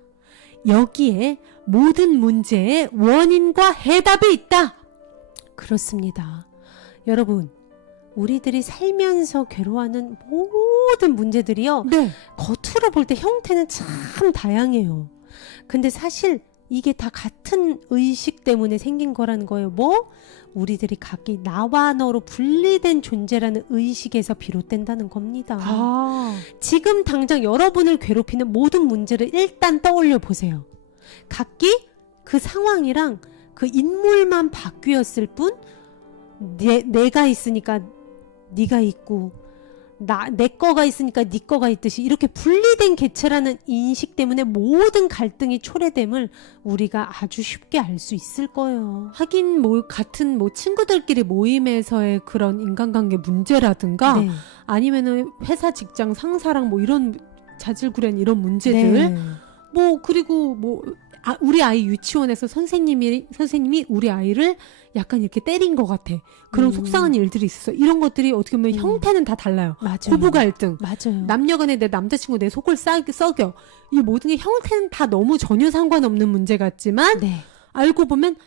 여기에 모든 문제의 원인과 해답이 있다. 그렇습니다. 여러분, 우리들이 살면서 괴로워하는 모든 문제들이요. 네. 겉으로 볼 때 형태는 참 다양해요. 근데 사실 이게 다 같은 의식 때문에 생긴 거라는 거예요. 뭐? 우리들이 각기 나와 너로 분리된 존재라는 의식에서 비롯된다는 겁니다. 지금 당장 여러분을 괴롭히는 모든 문제를 일단 떠올려 보세요. 각기 그 상황이랑 그 인물만 바뀌었을 뿐 내가 있으니까 네가 있고 내 거가 있으니까 네 거가 있듯이 이렇게 분리된 개체라는 인식 때문에 모든 갈등이 초래됨을 우리가 아주 쉽게 알 수 있을 거예요. 하긴 뭐 같은 뭐 친구들끼리 모임에서의 그런 인간관계 문제라든가 네. 아니면은 회사 직장 상사랑 뭐 이런 자질구레한 이런 문제들 네. 뭐 그리고 뭐 우리 아이 유치원에서 선생님이 우리 아이를 약간 이렇게 때린 것 같아. 그런 속상한 일들이 있었어. 이런 것들이 어떻게 보면 형태는 다 달라요. 맞아요. 고부 갈등, 맞아요. 남녀간에 내 남자친구 내 속을 썩여. 이 모든 게 형태는 다 너무 전혀 상관없는 문제 같지만 네. 알고 보면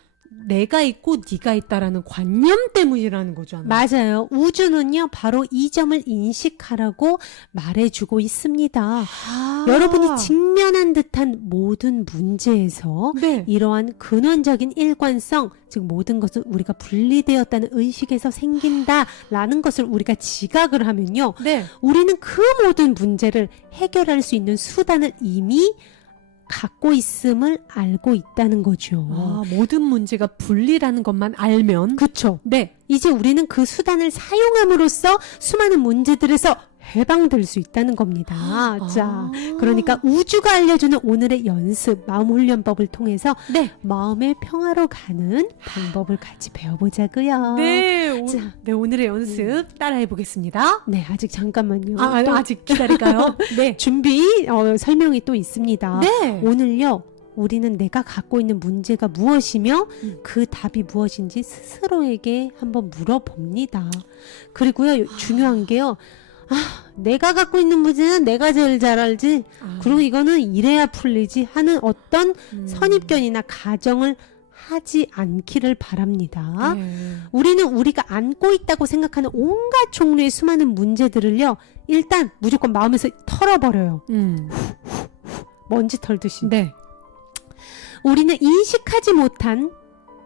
내가 있고 네가 있다라는 관념 때문이라는 거죠. 맞아요. 우주는요, 바로 이 점을 인식하라고 말해주고 있습니다. 여러분이 직면한 듯한 모든 문제에서 네. 이러한 근원적인 일관성, 즉 모든 것은 우리가 분리되었다는 의식에서 생긴다라는 것을 우리가 지각을 하면요, 네. 우리는 그 모든 문제를 해결할 수 있는 수단을 이미 갖고 있음을 알고 있다는 거죠. 모든 문제가 분리라는 것만 알면 그렇죠. 네. 이제 우리는 그 수단을 사용함으로써 수많은 문제들에서 해방될 수 있다는 겁니다. 자, 그러니까 우주가 알려주는 오늘의 연습, 마음훈련법을 통해서 네. 마음의 평화로 가는 방법을 같이 배워보자고요. 네. 자. 네, 오늘의 연습 따라해 보겠습니다. 네, 아직 잠깐만요. 또 아직 기다릴까요? 네. 준비 설명이 또 있습니다. 네. 오늘요, 우리는 내가 갖고 있는 문제가 무엇이며 그 답이 무엇인지 스스로에게 한번 물어봅니다. 그리고요, 중요한 게요, 내가 갖고 있는 문제는 내가 제일 잘 알지. 그리고 이거는 이래야 풀리지 하는 어떤 선입견이나 가정을 하지 않기를 바랍니다. 네. 우리는 우리가 안고 있다고 생각하는 온갖 종류의 수많은 문제들을요, 일단 무조건 마음에서 털어버려요. 먼지 털듯이. 네. 우리는 인식하지 못한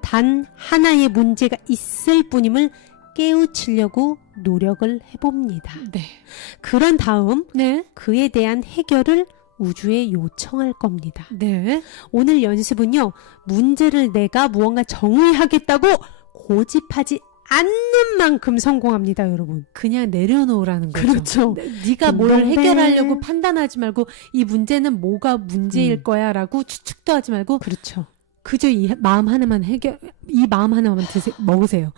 단 하나의 문제가 있을 뿐임을 깨우치려고 노력을 해봅니다. 네. 그런 다음 네. 그에 대한 해결을 우주에 요청할 겁니다. 네. 오늘 연습은요, 문제를 내가 무언가 정의하겠다고 고집하지 않는 만큼 성공합니다, 여러분. 그냥 내려놓으라는 거죠. 그렇죠. 네가 뭘 딩동댕. 해결하려고 판단하지 말고 이 문제는 뭐가 문제일 거야라고 추측도 하지 말고 그렇죠. 그저 이 마음 하나만 먹으세요.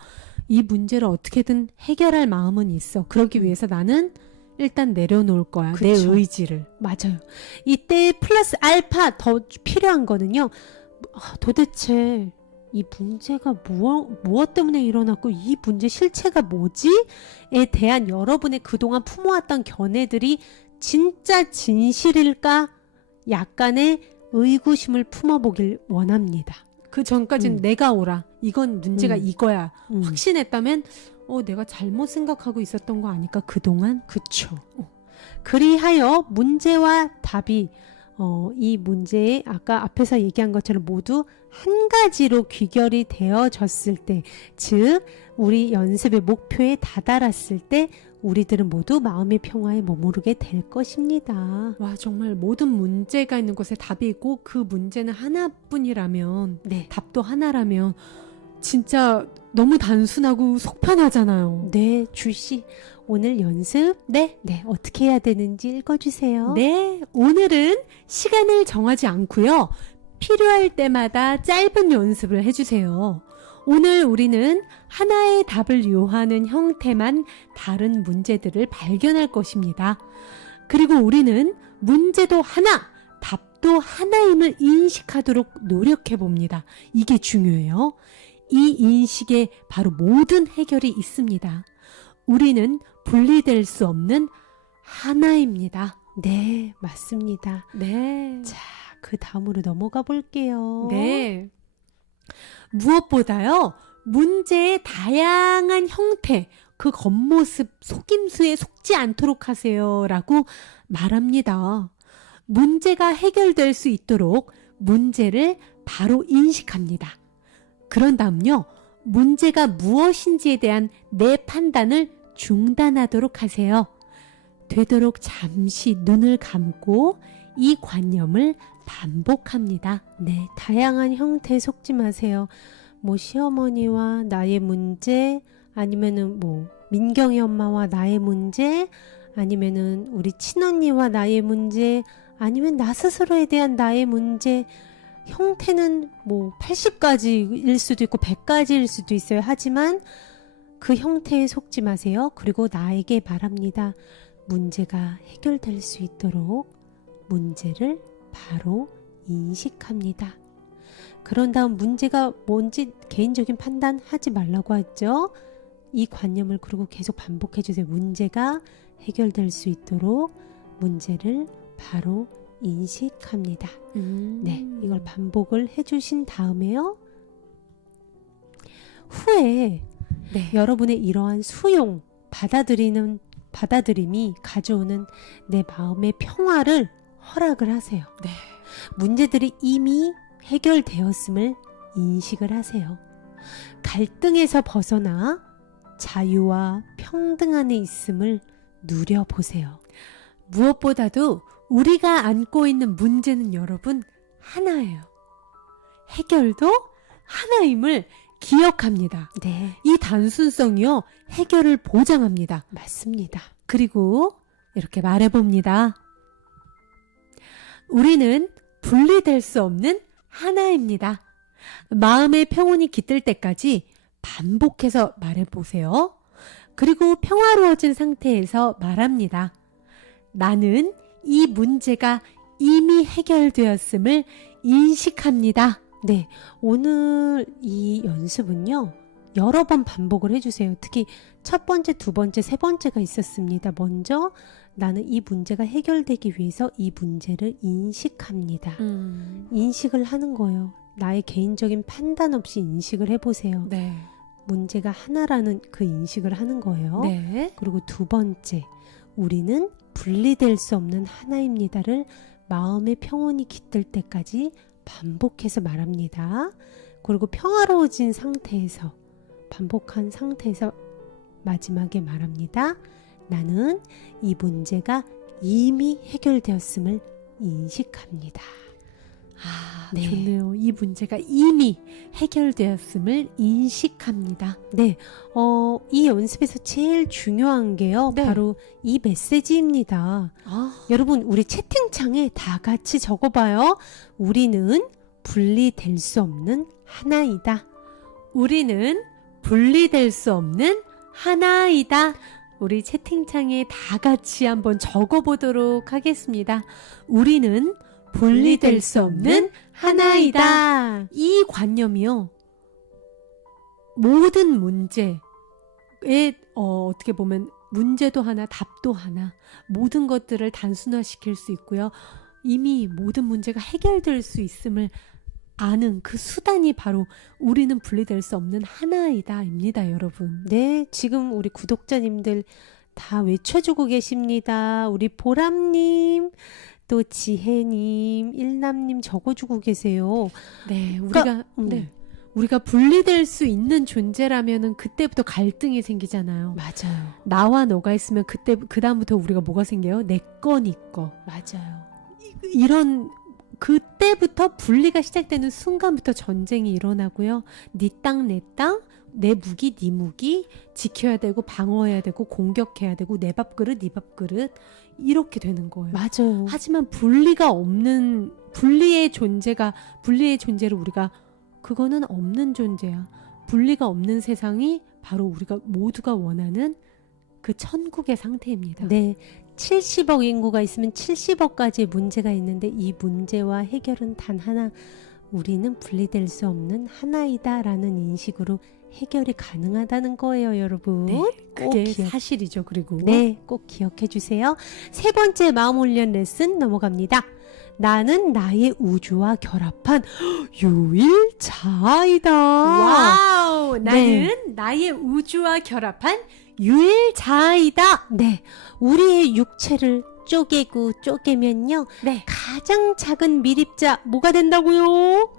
이 문제를 어떻게든 해결할 마음은 있어. 그러기 위해서 나는 일단 내려놓을 거야. 내 그쵸. 의지를. 맞아요. 이때 플러스 알파 더 필요한 거는요, 도대체 이 문제가 무엇 때문에 일어났고 이 문제 실체가 뭐지?에 대한 여러분의 그동안 품어왔던 견해들이 진짜 진실일까? 약간의 의구심을 품어보길 원합니다. 그 전까지는 내가 오라. 이건 문제가 이거야. 음. 확신했다면 내가 잘못 생각하고 있었던 거 아닐까 그동안? 그쵸. 그리하여 문제와 답이 이 문제에 아까 앞에서 얘기한 것처럼 모두 한 가지로 귀결이 되어졌을 때, 즉 우리 연습의 목표에 다다랐을 때 우리들은 모두 마음의 평화에 머무르게 될 것입니다. 와, 정말 모든 문제가 있는 곳에 답이 있고 그 문제는 하나뿐이라면, 네. 답도 하나라면 진짜 너무 단순하고 속 편하잖아요. 네, 주씨. 오늘 연습 네, 어떻게 해야 되는지 읽어주세요. 네, 오늘은 시간을 정하지 않고요. 필요할 때마다 짧은 연습을 해주세요. 오늘 우리는 하나의 답을 요하는 형태만 다른 문제들을 발견할 것입니다. 그리고 우리는 문제도 하나, 답도 하나임을 인식하도록 노력해 봅니다. 이게 중요해요. 이 인식에 바로 모든 해결이 있습니다. 우리는 분리될 수 없는 하나입니다. 네, 맞습니다. 네. 자, 그 다음으로 넘어가 볼게요. 네. 무엇보다요, 문제의 다양한 형태, 그 겉모습, 속임수에 속지 않도록 하세요. 라고 말합니다. 문제가 해결될 수 있도록 문제를 바로 인식합니다. 그런 다음요, 문제가 무엇인지에 대한 내 판단을 중단하도록 하세요. 되도록 잠시 눈을 감고 이 관념을 반복합니다. 네, 다양한 형태에 속지 마세요. 뭐 시어머니와 나의 문제, 아니면은 뭐 민경이 엄마와 나의 문제, 아니면은 우리 친언니와 나의 문제, 아니면 나 스스로에 대한 나의 문제. 형태는 뭐 80가지일 수도 있고 100가지일 수도 있어요. 하지만 그 형태에 속지 마세요. 그리고 나에게 말합니다. 문제가 해결될 수 있도록 문제를 바로 인식합니다. 그런 다음 문제가 뭔지 개인적인 판단하지 말라고 했죠. 이 관념을 그리고 계속 반복해 주세요. 문제가 해결될 수 있도록 문제를 바로 인식합니다. 네, 이걸 반복을 해주신 다음에요. 후에 네. 여러분의 이러한 수용, 받아들임이 가져오는 내 마음의 평화를 허락을 하세요. 네. 문제들이 이미 해결되었음을 인식을 하세요. 갈등에서 벗어나 자유와 평등 안에 있음을 누려보세요. 무엇보다도 우리가 안고 있는 문제는 여러분 하나예요. 해결도 하나임을 기억합니다. 네, 이 단순성이요, 해결을 보장합니다. 맞습니다. 그리고 이렇게 말해봅니다. 우리는 분리될 수 없는 하나입니다. 마음의 평온이 깃들 때까지 반복해서 말해보세요. 그리고 평화로워진 상태에서 말합니다. 나는 이 문제가 이미 해결되었음을 인식합니다. 네, 오늘 이 연습은요, 여러 번 반복을 해주세요. 특히 첫 번째, 두 번째, 세 번째가 있었습니다. 먼저 나는 이 문제가 해결되기 위해서 이 문제를 인식합니다. 인식을 하는 거예요. 나의 개인적인 판단 없이 인식을 해보세요. 네. 문제가 하나라는 그 인식을 하는 거예요. 네. 그리고 두 번째, 우리는 분리될 수 없는 하나입니다를 마음의 평온이 깃들 때까지 반복해서 말합니다. 그리고 평화로워진 상태에서, 반복한 상태에서 마지막에 말합니다. 나는 이 문제가 이미 해결되었음을 인식합니다. 아, 네. 좋네요. 이 문제가 이미 해결되었음을 인식합니다. 네, 이 연습에서 제일 중요한 게요, 네. 바로 이 메시지입니다. 여러분, 우리 채팅창에 다 같이 적어봐요. 우리는 분리될 수 없는 하나이다. 우리는 분리될 수 없는 하나이다. 우리 채팅창에 다 같이 한번 적어보도록 하겠습니다. 우리는 분리될 수 없는 하나이다. 이 관념이요, 모든 문제에 어떻게 보면 문제도 하나, 답도 하나, 모든 것들을 단순화시킬 수 있고요. 이미 모든 문제가 해결될 수 있음을 아는 그 수단이 바로 우리는 분리될 수 없는 하나이다입니다, 여러분. 네, 지금 우리 구독자님들 다 외쳐주고 계십니다. 우리 보람님, 또 지혜님, 일남님 적어주고 계세요. 네, 그러니까, 우리가 분리될 수 있는 존재라면은 그때부터 갈등이 생기잖아요. 맞아요. 나와 너가 있으면 그때 그 다음부터 우리가 뭐가 생겨요? 내 거, 네 거. 맞아요. 이런 그때부터 분리가 시작되는 순간부터 전쟁이 일어나고요. 네 땅, 내 땅, 내 무기, 네 무기 지켜야 되고 방어해야 되고 공격해야 되고 내 밥그릇, 네 밥그릇 이렇게 되는 거예요. 맞아요. 하지만 분리가 없는 분리의 존재를 우리가 그거는 없는 존재야. 분리가 없는 세상이 바로 우리가 모두가 원하는 그 천국의 상태입니다. 네, 70억 인구가 있으면 70억가지의 문제가 있는데 이 문제와 해결은 단 하나, 우리는 분리될 수 없는 하나이다 라는 인식으로 해결이 가능하다는 거예요, 여러분. 네, 꼭 그게 기억- 사실이죠. 그리고 네, 꼭 기억해 주세요. 세 번째 마음 훈련 레슨 넘어갑니다. 나는 나의 우주와 결합한 유일자아이다. 와우! 나는 네. 나의 우주와 결합한 유일자아이다. 네, 우리의 육체를 쪼개면요. 네. 가장 작은 밀입자 뭐가 된다고요?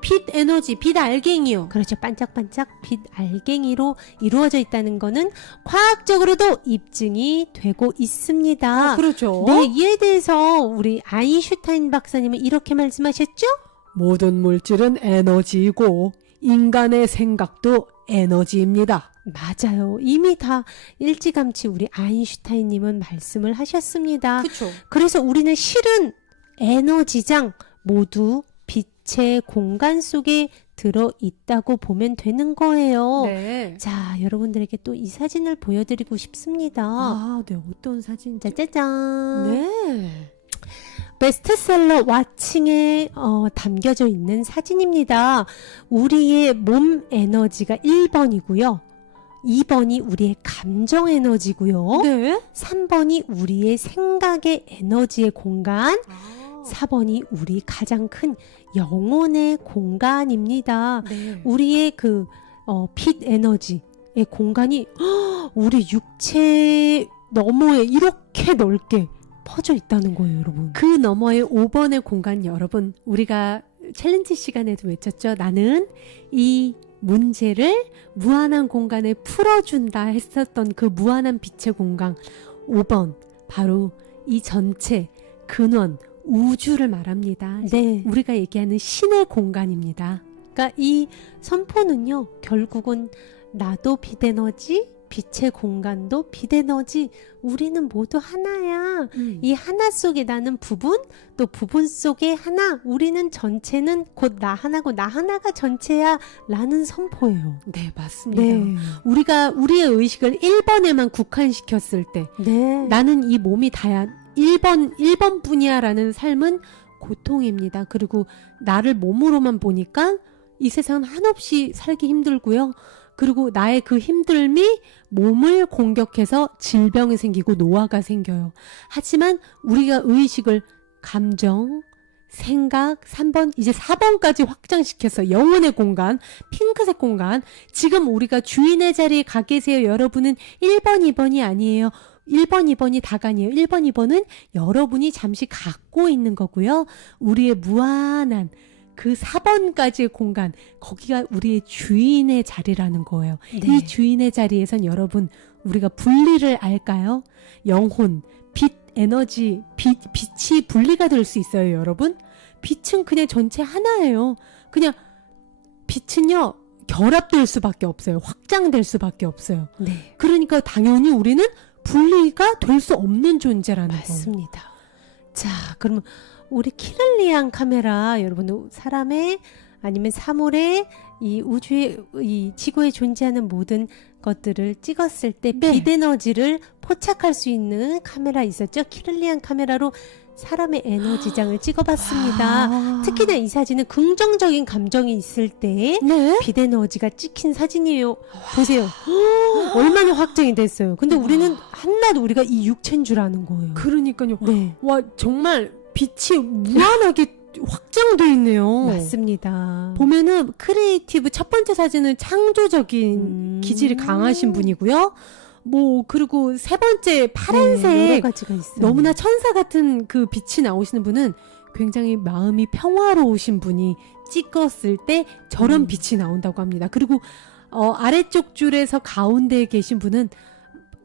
빛 에너지, 빛 알갱이요. 그렇죠. 반짝반짝 빛 알갱이로 이루어져 있다는 거는 과학적으로도 입증이 되고 있습니다. 그렇죠. 네, 이에 대해서 우리 아인슈타인 박사님은 이렇게 말씀하셨죠? 모든 물질은 에너지이고 인간의 생각도 에너지입니다. 맞아요. 이미 다 일찌감치 우리 아인슈타인님은 말씀을 하셨습니다. 그렇죠. 그래서 우리는 실은 에너지장 모두 빛의 공간 속에 들어있다고 보면 되는 거예요. 네. 자, 여러분들에게 또 이 사진을 보여드리고 싶습니다. 네. 어떤 사진? 짜자잔. 네. 베스트셀러 왓칭에 담겨져 있는 사진입니다. 우리의 몸 에너지가 1번이고요. 2번이 우리의 감정 에너지고요. 네. 3번이 우리의 생각의 에너지의 공간. 4번이 우리 가장 큰 영혼의 공간입니다. 네. 우리의 빛 에너지의 공간이 우리 육체 너머에 이렇게 넓게 퍼져 있다는 거예요, 여러분. 그 너머의 5번의 공간 여러분, 우리가 챌린지 시간에도 외쳤죠. 나는 이 문제를 무한한 공간에 풀어준다 했었던 그 무한한 빛의 공간 5번, 바로 이 전체 근원 우주를 말합니다. 네. 우리가 얘기하는 신의 공간입니다. 그러니까 이 선포는요, 결국은 나도 빛 에너지, 빛의 공간도 빛 에너지, 우리는 모두 하나야. 이 하나 속에 나는 부분, 또 부분 속에 하나, 우리는 전체는 곧 나 하나고 나 하나가 전체야 라는 선포예요. 네, 맞습니다. 네. 우리가 우리의 의식을 1번에만 국한시켰을 때 네. 나는 이 몸이 다야 1번 뿐이야 라는 삶은 고통입니다. 그리고 나를 몸으로만 보니까 이 세상은 한없이 살기 힘들고요. 그리고 나의 그 힘듦이 몸을 공격해서 질병이 생기고 노화가 생겨요. 하지만 우리가 의식을 감정, 생각, 3번, 이제 4번까지 확장시켜서 영혼의 공간, 핑크색 공간. 지금 우리가 주인의 자리에 가 계세요. 여러분은 1번, 2번이 아니에요. 1번, 2번이 다가 아니에요. 1번, 2번은 여러분이 잠시 갖고 있는 거고요. 우리의 무한한 그 4번까지의 공간, 거기가 우리의 주인의 자리라는 거예요. 네. 이 주인의 자리에선 여러분, 우리가 분리를 알까요? 영혼, 빛, 에너지, 빛이 분리가 될 수 있어요, 여러분. 빛은 그냥 전체 하나예요. 그냥 빛은요, 결합될 수밖에 없어요. 확장될 수밖에 없어요. 네. 그러니까 당연히 우리는 분리가 될 수 없는 존재라는 거예요. 맞습니다. 자, 그러면 우리 키를리안 카메라 여러분, 사람의 아니면 사물의 이 우주의 이 지구에 존재하는 모든 것들을 찍었을 때 네. 빛 에너지를 포착할 수 있는 카메라 있었죠. 키를리안 카메라로 사람의 에너지장을 찍어봤습니다. 특히나 이 사진은 긍정적인 감정이 있을 때 네. 빛 에너지가 찍힌 사진이에요. 보세요. 얼마나 확정이 됐어요. 근데 우리는 한낱 우리가 이 육체인 줄 아는 거예요. 그러니까요. 네. 와, 정말 빛이 무한하게 확장돼 있네요. 맞습니다. 보면은 크리에이티브 첫 번째 사진은 창조적인 기질이 강하신 분이고요. 그리고 세 번째 파란색 네, 여러 가지가 있어요. 너무나 천사 같은 그 빛이 나오시는 분은 굉장히 마음이 평화로우신 분이 찍었을 때 저런 빛이 나온다고 합니다. 그리고 아래쪽 줄에서 가운데에 계신 분은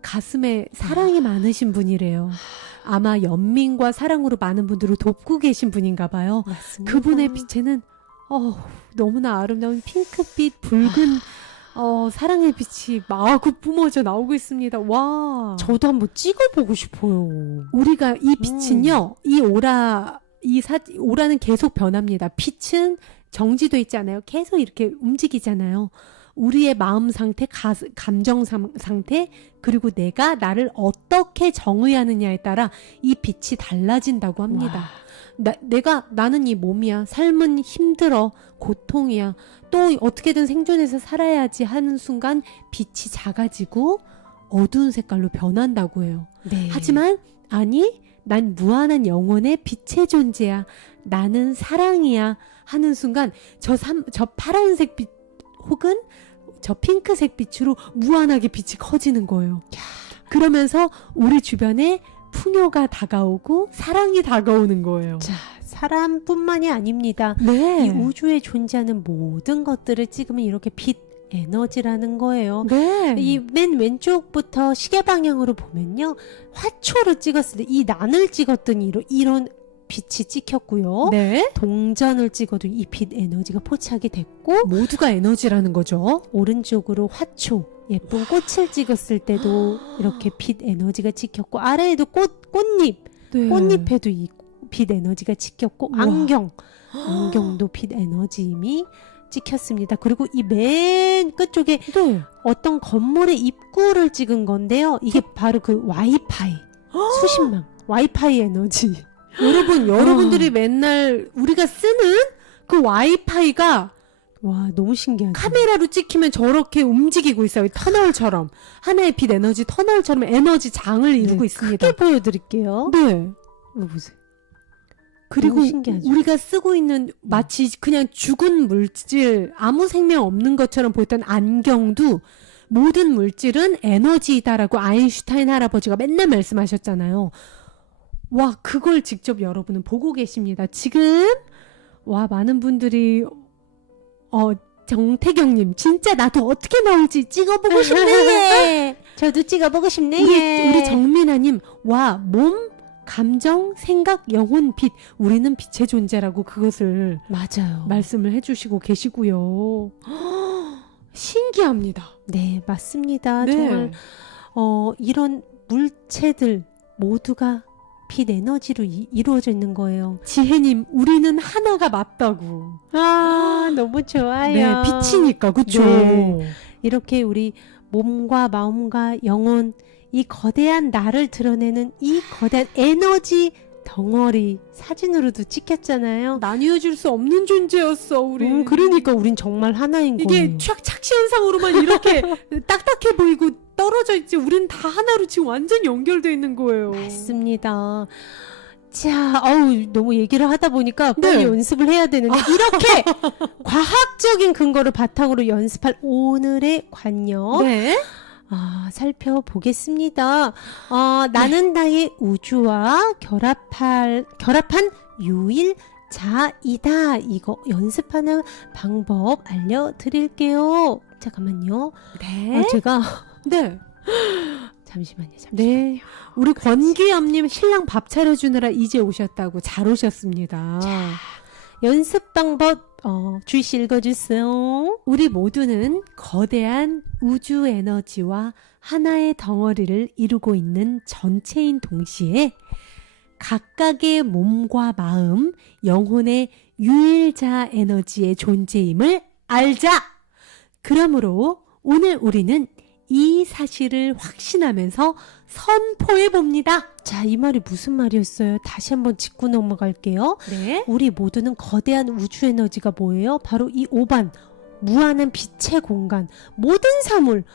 가슴에 사랑이 많으신 분이래요. 아마 연민과 사랑으로 많은 분들을 돕고 계신 분인가 봐요. 맞습니다. 그분의 빛에는 너무나 아름다운 핑크빛, 붉은 사랑의 빛이 마구 뿜어져 나오고 있습니다. 와. 저도 한번 찍어보고 싶어요. 우리가 이 빛은요, 이 오라는 계속 변합니다. 빛은 정지돼 있지 않아요. 계속 이렇게 움직이잖아요. 우리의 마음 상태, 감정 상태, 그리고 내가 나를 어떻게 정의하느냐에 따라 이 빛이 달라진다고 합니다. 나는 이 몸이야. 삶은 힘들어. 고통이야. 또 어떻게든 생존해서 살아야지 하는 순간 빛이 작아지고 어두운 색깔로 변한다고 해요. 네. 하지만 아니, 난 무한한 영혼의 빛의 존재야. 나는 사랑이야 하는 순간 저 파란색 빛 혹은 저 핑크색 빛으로 무한하게 빛이 커지는 거예요. 그러면서 우리 주변에 풍요가 다가오고 사랑이 다가오는 거예요. 자, 사람뿐만이 아닙니다. 네. 이 우주에 존재하는 모든 것들을 찍으면 이렇게 빛 에너지라는 거예요. 네. 이 맨 왼쪽부터 시계 방향으로 보면요, 화초를 찍었을 때 이 난을 찍었더니 이런 빛이 찍혔고요. 네. 동전을 찍어도 이 빛 에너지가 포착이 됐고, 모두가 에너지라는 거죠. 오른쪽으로 화초, 예쁜 꽃을 찍었을 때도 이렇게 빛 에너지가 찍혔고, 아래에도 꽃잎, 네. 꽃잎에도 이 빛 에너지가 찍혔고, 우와. 안경도 빛 에너지임이 찍혔습니다. 그리고 이 맨 끝쪽에 네. 어떤 건물의 입구를 찍은 건데요. 이게 바로 그 와이파이, 수십만 와이파이 에너지. 여러분들이 맨날 우리가 쓰는 그 와이파이가 와, 너무 신기하죠. 카메라로 찍히면 저렇게 움직이고 있어요. 터널처럼. 하나의 빛 에너지 터널처럼 에너지 장을 이루고 있습니다. 크게 보여드릴게요. 네. 이거 보세요. 그리고 너무 신기하죠. 우리가 쓰고 있는 마치 그냥 죽은 물질, 아무 생명 없는 것처럼 보였던 안경도 모든 물질은 에너지이다라고 아인슈타인 할아버지가 맨날 말씀하셨잖아요. 와, 그걸 직접 여러분은 보고 계십니다. 지금 와, 많은 분들이 정태경님 진짜 나도 어떻게 나올지 찍어보고 싶네. 저도 찍어보고 싶네. 우리 정민아님, 와, 몸, 감정, 생각, 영혼, 빛. 우리는 빛의 존재라고 그것을 맞아요. 말씀을 해주시고 계시고요. 신기합니다. 네, 맞습니다. 네. 정말 이런 물체들 모두가 빛 에너지로 이루어져 있는 거예요. 지혜님, 우리는 하나가 맞다고. 아, 너무 좋아요. 네, 빛이니까, 그쵸? 네. 이렇게 우리 몸과 마음과 영혼, 이 거대한 나를 드러내는 이 거대한 에너지 덩어리 사진으로도 찍혔잖아요. 나뉘어질 수 없는 존재였어, 우리. 그러니까 우린 정말 하나인 이게 거예요. 착시현상으로만 이렇게 딱딱해 보이고 떨어져 있지, 우린 다 하나로 지금 완전 연결되어 있는 거예요. 맞습니다. 자, 너무 얘기를 하다 보니까 빨리 네. 연습을 해야 되는데 이렇게 과학적인 근거를 바탕으로 연습할 오늘의 관념 네. 살펴보겠습니다. 나는 나의 우주와 결합한 유일자이다. 이거 연습하는 방법 알려드릴게요. 잠깐만요. 네. 제가 네. 잠시만요. 네. 우리 권기암님 신랑 밥 차려주느라 이제 오셨다고. 잘 오셨습니다. 연습 방법 주시 읽어주세요. 우리 모두는 거대한 우주 에너지와 하나의 덩어리를 이루고 있는 전체인 동시에 각각의 몸과 마음, 영혼의 유일자 에너지의 존재임을 알자! 그러므로 오늘 우리는 이 사실을 확신하면서 선포해 봅니다. 자, 이 말이 무슨 말이었어요? 다시 한번 짚고 넘어갈게요. 네. 우리 모두는 거대한 우주 에너지가 뭐예요? 바로 이 오반, 무한한 빛의 공간, 모든 사물,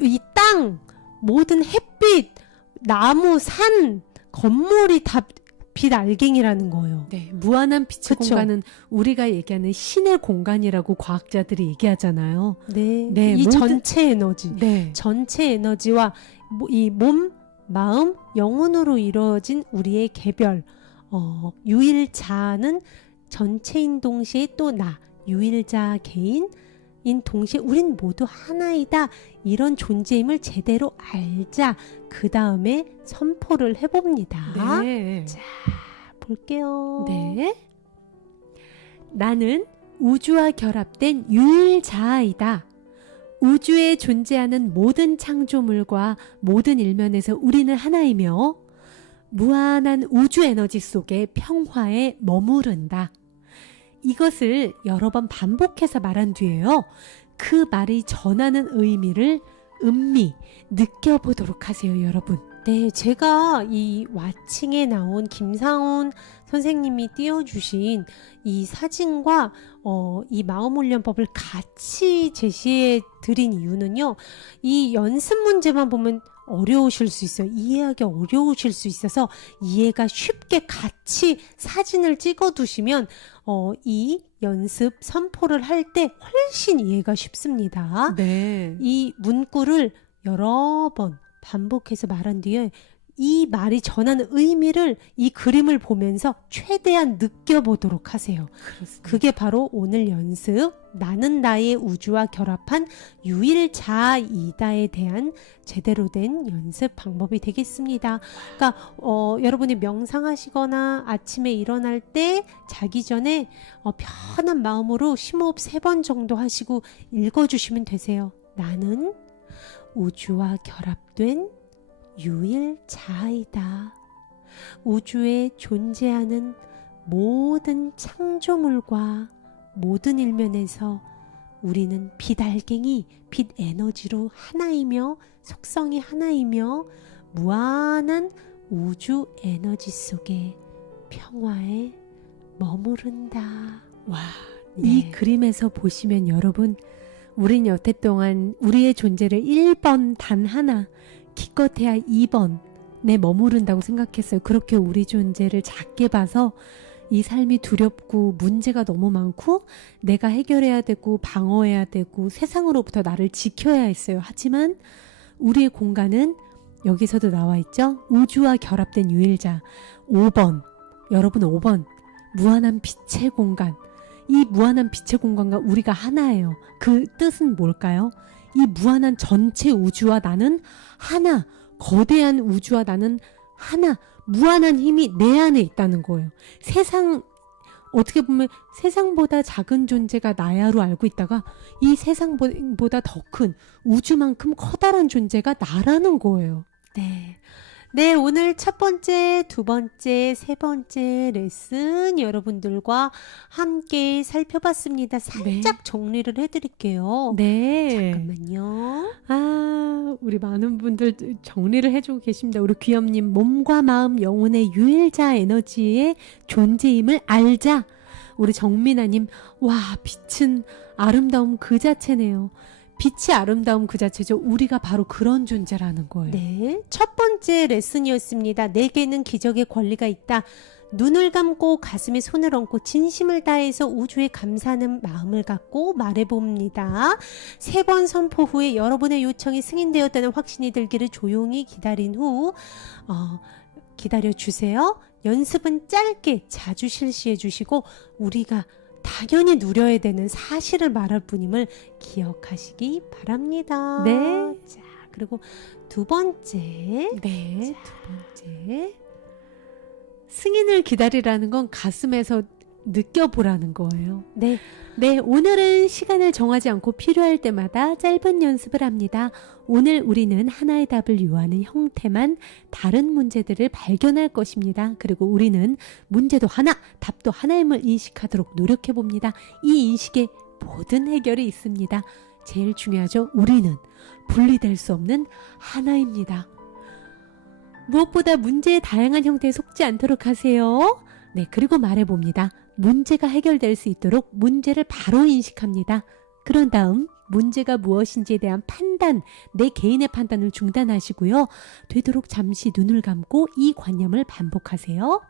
이 땅, 모든 햇빛, 나무, 산, 건물이 다 빛 알갱이라는 거예요. 네, 무한한 빛의 그쵸? 공간은 우리가 얘기하는 신의 공간이라고 과학자들이 얘기하잖아요. 네, 네, 이 모든- 전체 에너지, 네. 전체 에너지와 이 몸, 마음, 영혼으로 이루어진 우리의 개별, 유일자는 전체인 동시에 또 나, 유일자 개인인 동시에 우린 모두 하나이다. 이런 존재임을 제대로 알자. 그 다음에 선포를 해봅니다. 네. 자, 볼게요. 네. 나는 우주와 결합된 유일자아이다. 우주에 존재하는 모든 창조물과 모든 일면에서 우리는 하나이며 무한한 우주 에너지 속의 평화에 머무른다. 이것을 여러 번 반복해서 말한 뒤에요. 그 말이 전하는 의미를 음미 느껴보도록 하세요, 여러분. 네, 제가 이 와칭에 나온 김상훈 선생님이 띄워주신 이 사진과 이 마음훈련법을 같이 제시해 드린 이유는요. 이 연습 문제만 보면 어려우실 수 있어요. 이해하기 어려우실 수 있어서 이해가 쉽게 같이 사진을 찍어 두시면 이 연습 선포를 할 때 훨씬 이해가 쉽습니다. 네. 이 문구를 여러 번 반복해서 말한 뒤에 이 말이 전하는 의미를 이 그림을 보면서 최대한 느껴보도록 하세요. 그렇습니다. 그게 바로 오늘 연습 나는 나의 우주와 결합한 유일자이다에 대한 제대로 된 연습 방법이 되겠습니다. 그러니까 여러분이 명상하시거나 아침에 일어날 때 자기 전에 편한 마음으로 심호흡 3번 정도 하시고 읽어주시면 되세요. 나는 우주와 결합된 유일자이다. 우주에 존재하는 모든 창조물과 모든 일면에서 우리는 빛알갱이, 빛 에너지로 하나이며 속성이 하나이며 무한한 우주 에너지 속에 평화에 머무른다. 와, 네. 이 그림에서 보시면 여러분, 우린 여태 동안 우리의 존재를 1번 단 하나, 기껏해야 2번에 머무른다고 생각했어요. 그렇게 우리 존재를 작게 봐서 이 삶이 두렵고 문제가 너무 많고 내가 해결해야 되고 방어해야 되고 세상으로부터 나를 지켜야 했어요. 하지만 우리의 공간은 여기서도 나와 있죠. 우주와 결합된 유일자 5번. 여러분 5번. 무한한 빛의 공간. 이 무한한 빛의 공간과 우리가 하나예요. 그 뜻은 뭘까요? 이 무한한 전체 우주와 나는 하나, 거대한 우주와 나는 하나, 무한한 힘이 내 안에 있다는 거예요. 세상, 어떻게 보면 세상보다 작은 존재가 나야로 알고 있다가 이 세상보다 더 큰 우주만큼 커다란 존재가 나라는 거예요. 네. 네, 오늘 첫 번째, 두 번째, 세 번째 레슨 여러분들과 함께 살펴봤습니다. 살짝 정리를 해드릴게요. 네. 잠깐만요. 우리 많은 분들 정리를 해주고 계십니다. 우리 귀염님, 몸과 마음, 영혼의 유일자 에너지의 존재임을 알자. 우리 정민아님, 와, 빛은 아름다움 그 자체네요. 빛이 아름다움 그 자체죠. 우리가 바로 그런 존재라는 거예요. 네, 첫 번째 레슨이었습니다. 내게는 기적의 권리가 있다. 눈을 감고 가슴에 손을 얹고 진심을 다해서 우주에 감사하는 마음을 갖고 말해봅니다. 3번 선포 후에 여러분의 요청이 승인되었다는 확신이 들기를 조용히 기다린 후 기다려주세요. 연습은 짧게 자주 실시해 주시고 우리가 당연히 누려야 되는 사실을 말할 뿐임을 기억하시기 바랍니다. 네. 자, 그리고 두 번째. 네. 자. 두 번째. 승인을 기다리라는 건 가슴에서 느껴보라는 거예요. 네. 네, 오늘은 시간을 정하지 않고 필요할 때마다 짧은 연습을 합니다. 오늘 우리는 하나의 답을 요하는 형태만 다른 문제들을 발견할 것입니다. 그리고 우리는 문제도 하나, 답도 하나임을 인식하도록 노력해 봅니다. 이 인식에 모든 해결이 있습니다. 제일 중요하죠. 우리는 분리될 수 없는 하나입니다. 무엇보다 문제의 다양한 형태에 속지 않도록 하세요. 네, 그리고 말해봅니다. 문제가 해결될 수 있도록 문제를 바로 인식합니다. 그런 다음 문제가 무엇인지에 대한 판단, 내 개인의 판단을 중단하시고요. 되도록 잠시 눈을 감고 이 관념을 반복하세요.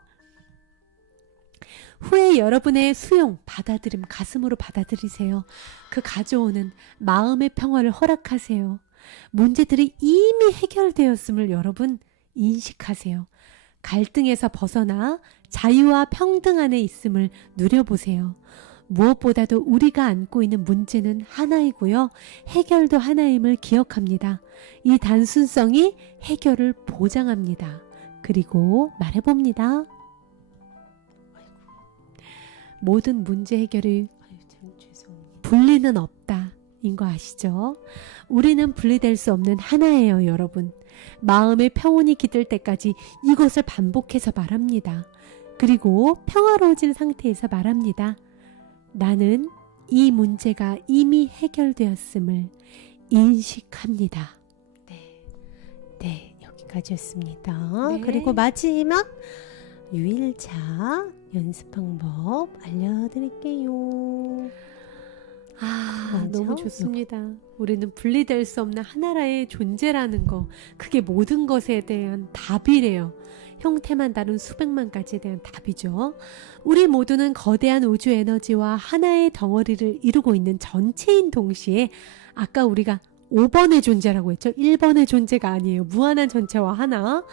후에 여러분의 수용, 받아들임, 가슴으로 받아들이세요. 그 가져오는 마음의 평화를 허락하세요. 문제들이 이미 해결되었음을 여러분 인식하세요. 갈등에서 벗어나 자유와 평등 안에 있음을 누려보세요. 무엇보다도 우리가 안고 있는 문제는 하나이고요. 해결도 하나임을 기억합니다. 이 단순성이 해결을 보장합니다. 그리고 말해봅니다. 모든 문제 해결이 참 죄송합니다. 분리는 없다. 인 거 아시죠? 우리는 분리될 수 없는 하나예요, 여러분. 마음의 평온이 깃들 때까지 이것을 반복해서 말합니다. 그리고 평화로워진 상태에서 말합니다. 나는 이 문제가 이미 해결되었음을 인식합니다. 네, 여기까지였습니다. 네. 그리고 마지막 유일자 연습 방법 알려드릴게요. 맞아? 너무 좋습니다. 우리는 분리될 수 없는 하나의 존재라는 거, 그게 모든 것에 대한 답이래요. 형태만 다른 수백만 가지에 대한 답이죠. 우리 모두는 거대한 우주 에너지와 하나의 덩어리를 이루고 있는 전체인 동시에 아까 우리가 5번의 존재라고 했죠. 1번의 존재가 아니에요. 무한한 전체와 하나.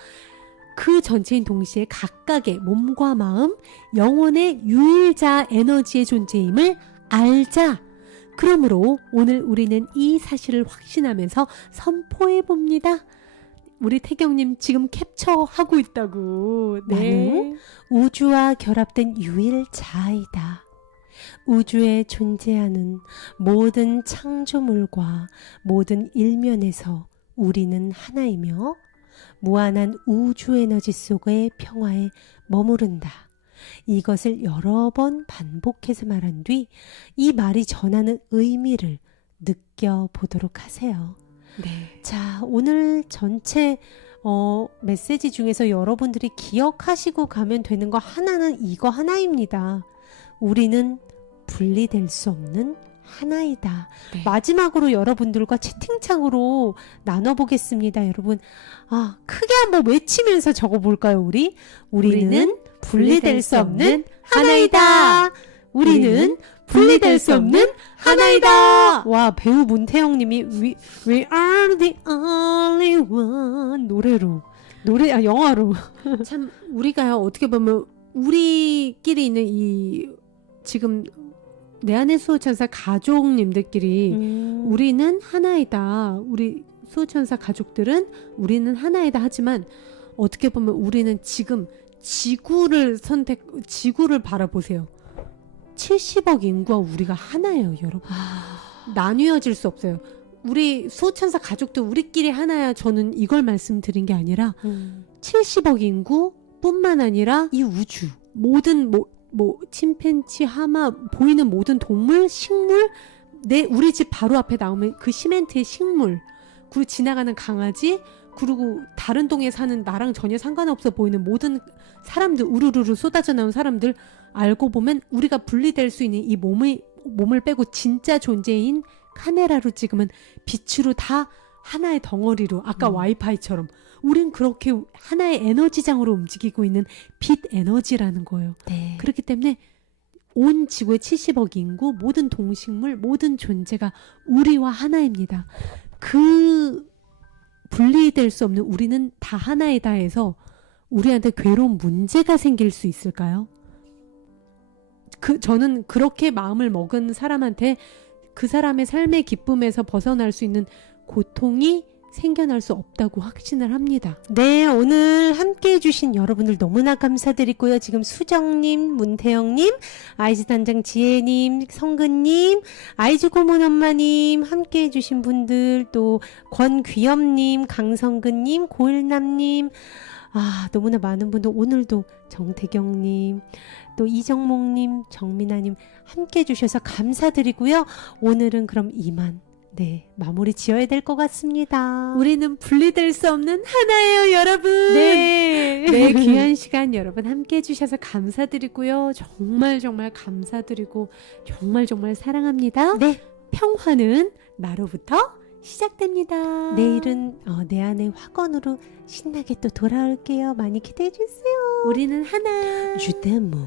그 전체인 동시에 각각의 몸과 마음, 영혼의 유일자 에너지의 존재임을 알자. 그러므로 오늘 우리는 이 사실을 확신하면서 선포해 봅니다. 우리 태경님 지금 캡처하고 있다고. 나는 우주와 결합된 유일자이다. 우주에 존재하는 모든 창조물과 모든 일면에서 우리는 하나이며 무한한 우주 에너지 속의 평화에 머무른다. 이것을 여러 번 반복해서 말한 뒤 이 말이 전하는 의미를 느껴보도록 하세요. 네. 자, 오늘 전체 메시지 중에서 여러분들이 기억하시고 가면 되는 거 하나는 이거 하나입니다. 우리는 분리될 수 없는 하나이다. 네. 마지막으로 여러분들과 채팅창으로 나눠보겠습니다. 여러분, 크게 한번 외치면서 적어볼까요, 우리? 우리는 분리될 수 없는 하나이다. 우리는 분리될 수 없는 하나이다. 와, 배우 문태영님이 We are the only one 영어로. 참 우리가요 어떻게 보면 우리끼리 있는 이 지금 내 안의 수호천사 가족님들끼리 우리는 하나이다. 우리 수호천사 가족들은 우리는 하나이다 하지만 어떻게 보면 우리는 지금 지구를 바라보세요. 70억 인구와 우리가 하나예요, 여러분. 나뉘어질 수 없어요. 우리 수호천사 가족도 우리끼리 하나야. 저는 이걸 말씀드린 게 아니라 70억 인구뿐만 아니라 이 우주 모든 침팬치, 하마, 보이는 모든 동물, 식물, 우리 집 바로 앞에 나오면 그 시멘트의 식물, 그리고 지나가는 강아지, 그리고 다른 동에 사는 나랑 전혀 상관없어 보이는 모든 사람들, 우르르르 쏟아져 나온 사람들, 알고 보면 우리가 분리될 수 있는 이 몸을 빼고 진짜 존재인 카메라로 찍으면 빛으로 다 하나의 덩어리로, 아까 와이파이처럼 우린 그렇게 하나의 에너지장으로 움직이고 있는 빛 에너지라는 거예요. 네. 그렇기 때문에 온 지구의 70억 인구, 모든 동식물, 모든 존재가 우리와 하나입니다. 그 분리될 수 없는 우리는 다 하나이다 해서 우리한테 괴로운 문제가 생길 수 있을까요? 저는 그렇게 마음을 먹은 사람한테 그 사람의 삶의 기쁨에서 벗어날 수 있는 고통이 생겨날 수 없다고 확신을 합니다. 네, 오늘 함께 해주신 여러분들 너무나 감사드리고요. 지금 수정님, 문태영님, 아이즈 단장 지혜님, 성근님, 아이즈 고모는 엄마님, 함께 해주신 분들, 또 권귀엽님, 강성근님, 고일남님, 너무나 많은 분들, 오늘도 정태경님, 또 이정목님, 정민아님 함께 해주셔서 감사드리고요. 오늘은 그럼 이만 마무리 지어야 될 것 같습니다. 우리는 분리될 수 없는 하나예요, 여러분. 네. 귀한 시간 여러분 함께 해주셔서 감사드리고요. 정말 정말 감사드리고 정말 사랑합니다. 네. 평화는 나로부터 시작됩니다. 내일은 내 안의 확언으로 신나게 또 돌아올게요. 많이 기대해 주세요. 우리는 하나. 주대모.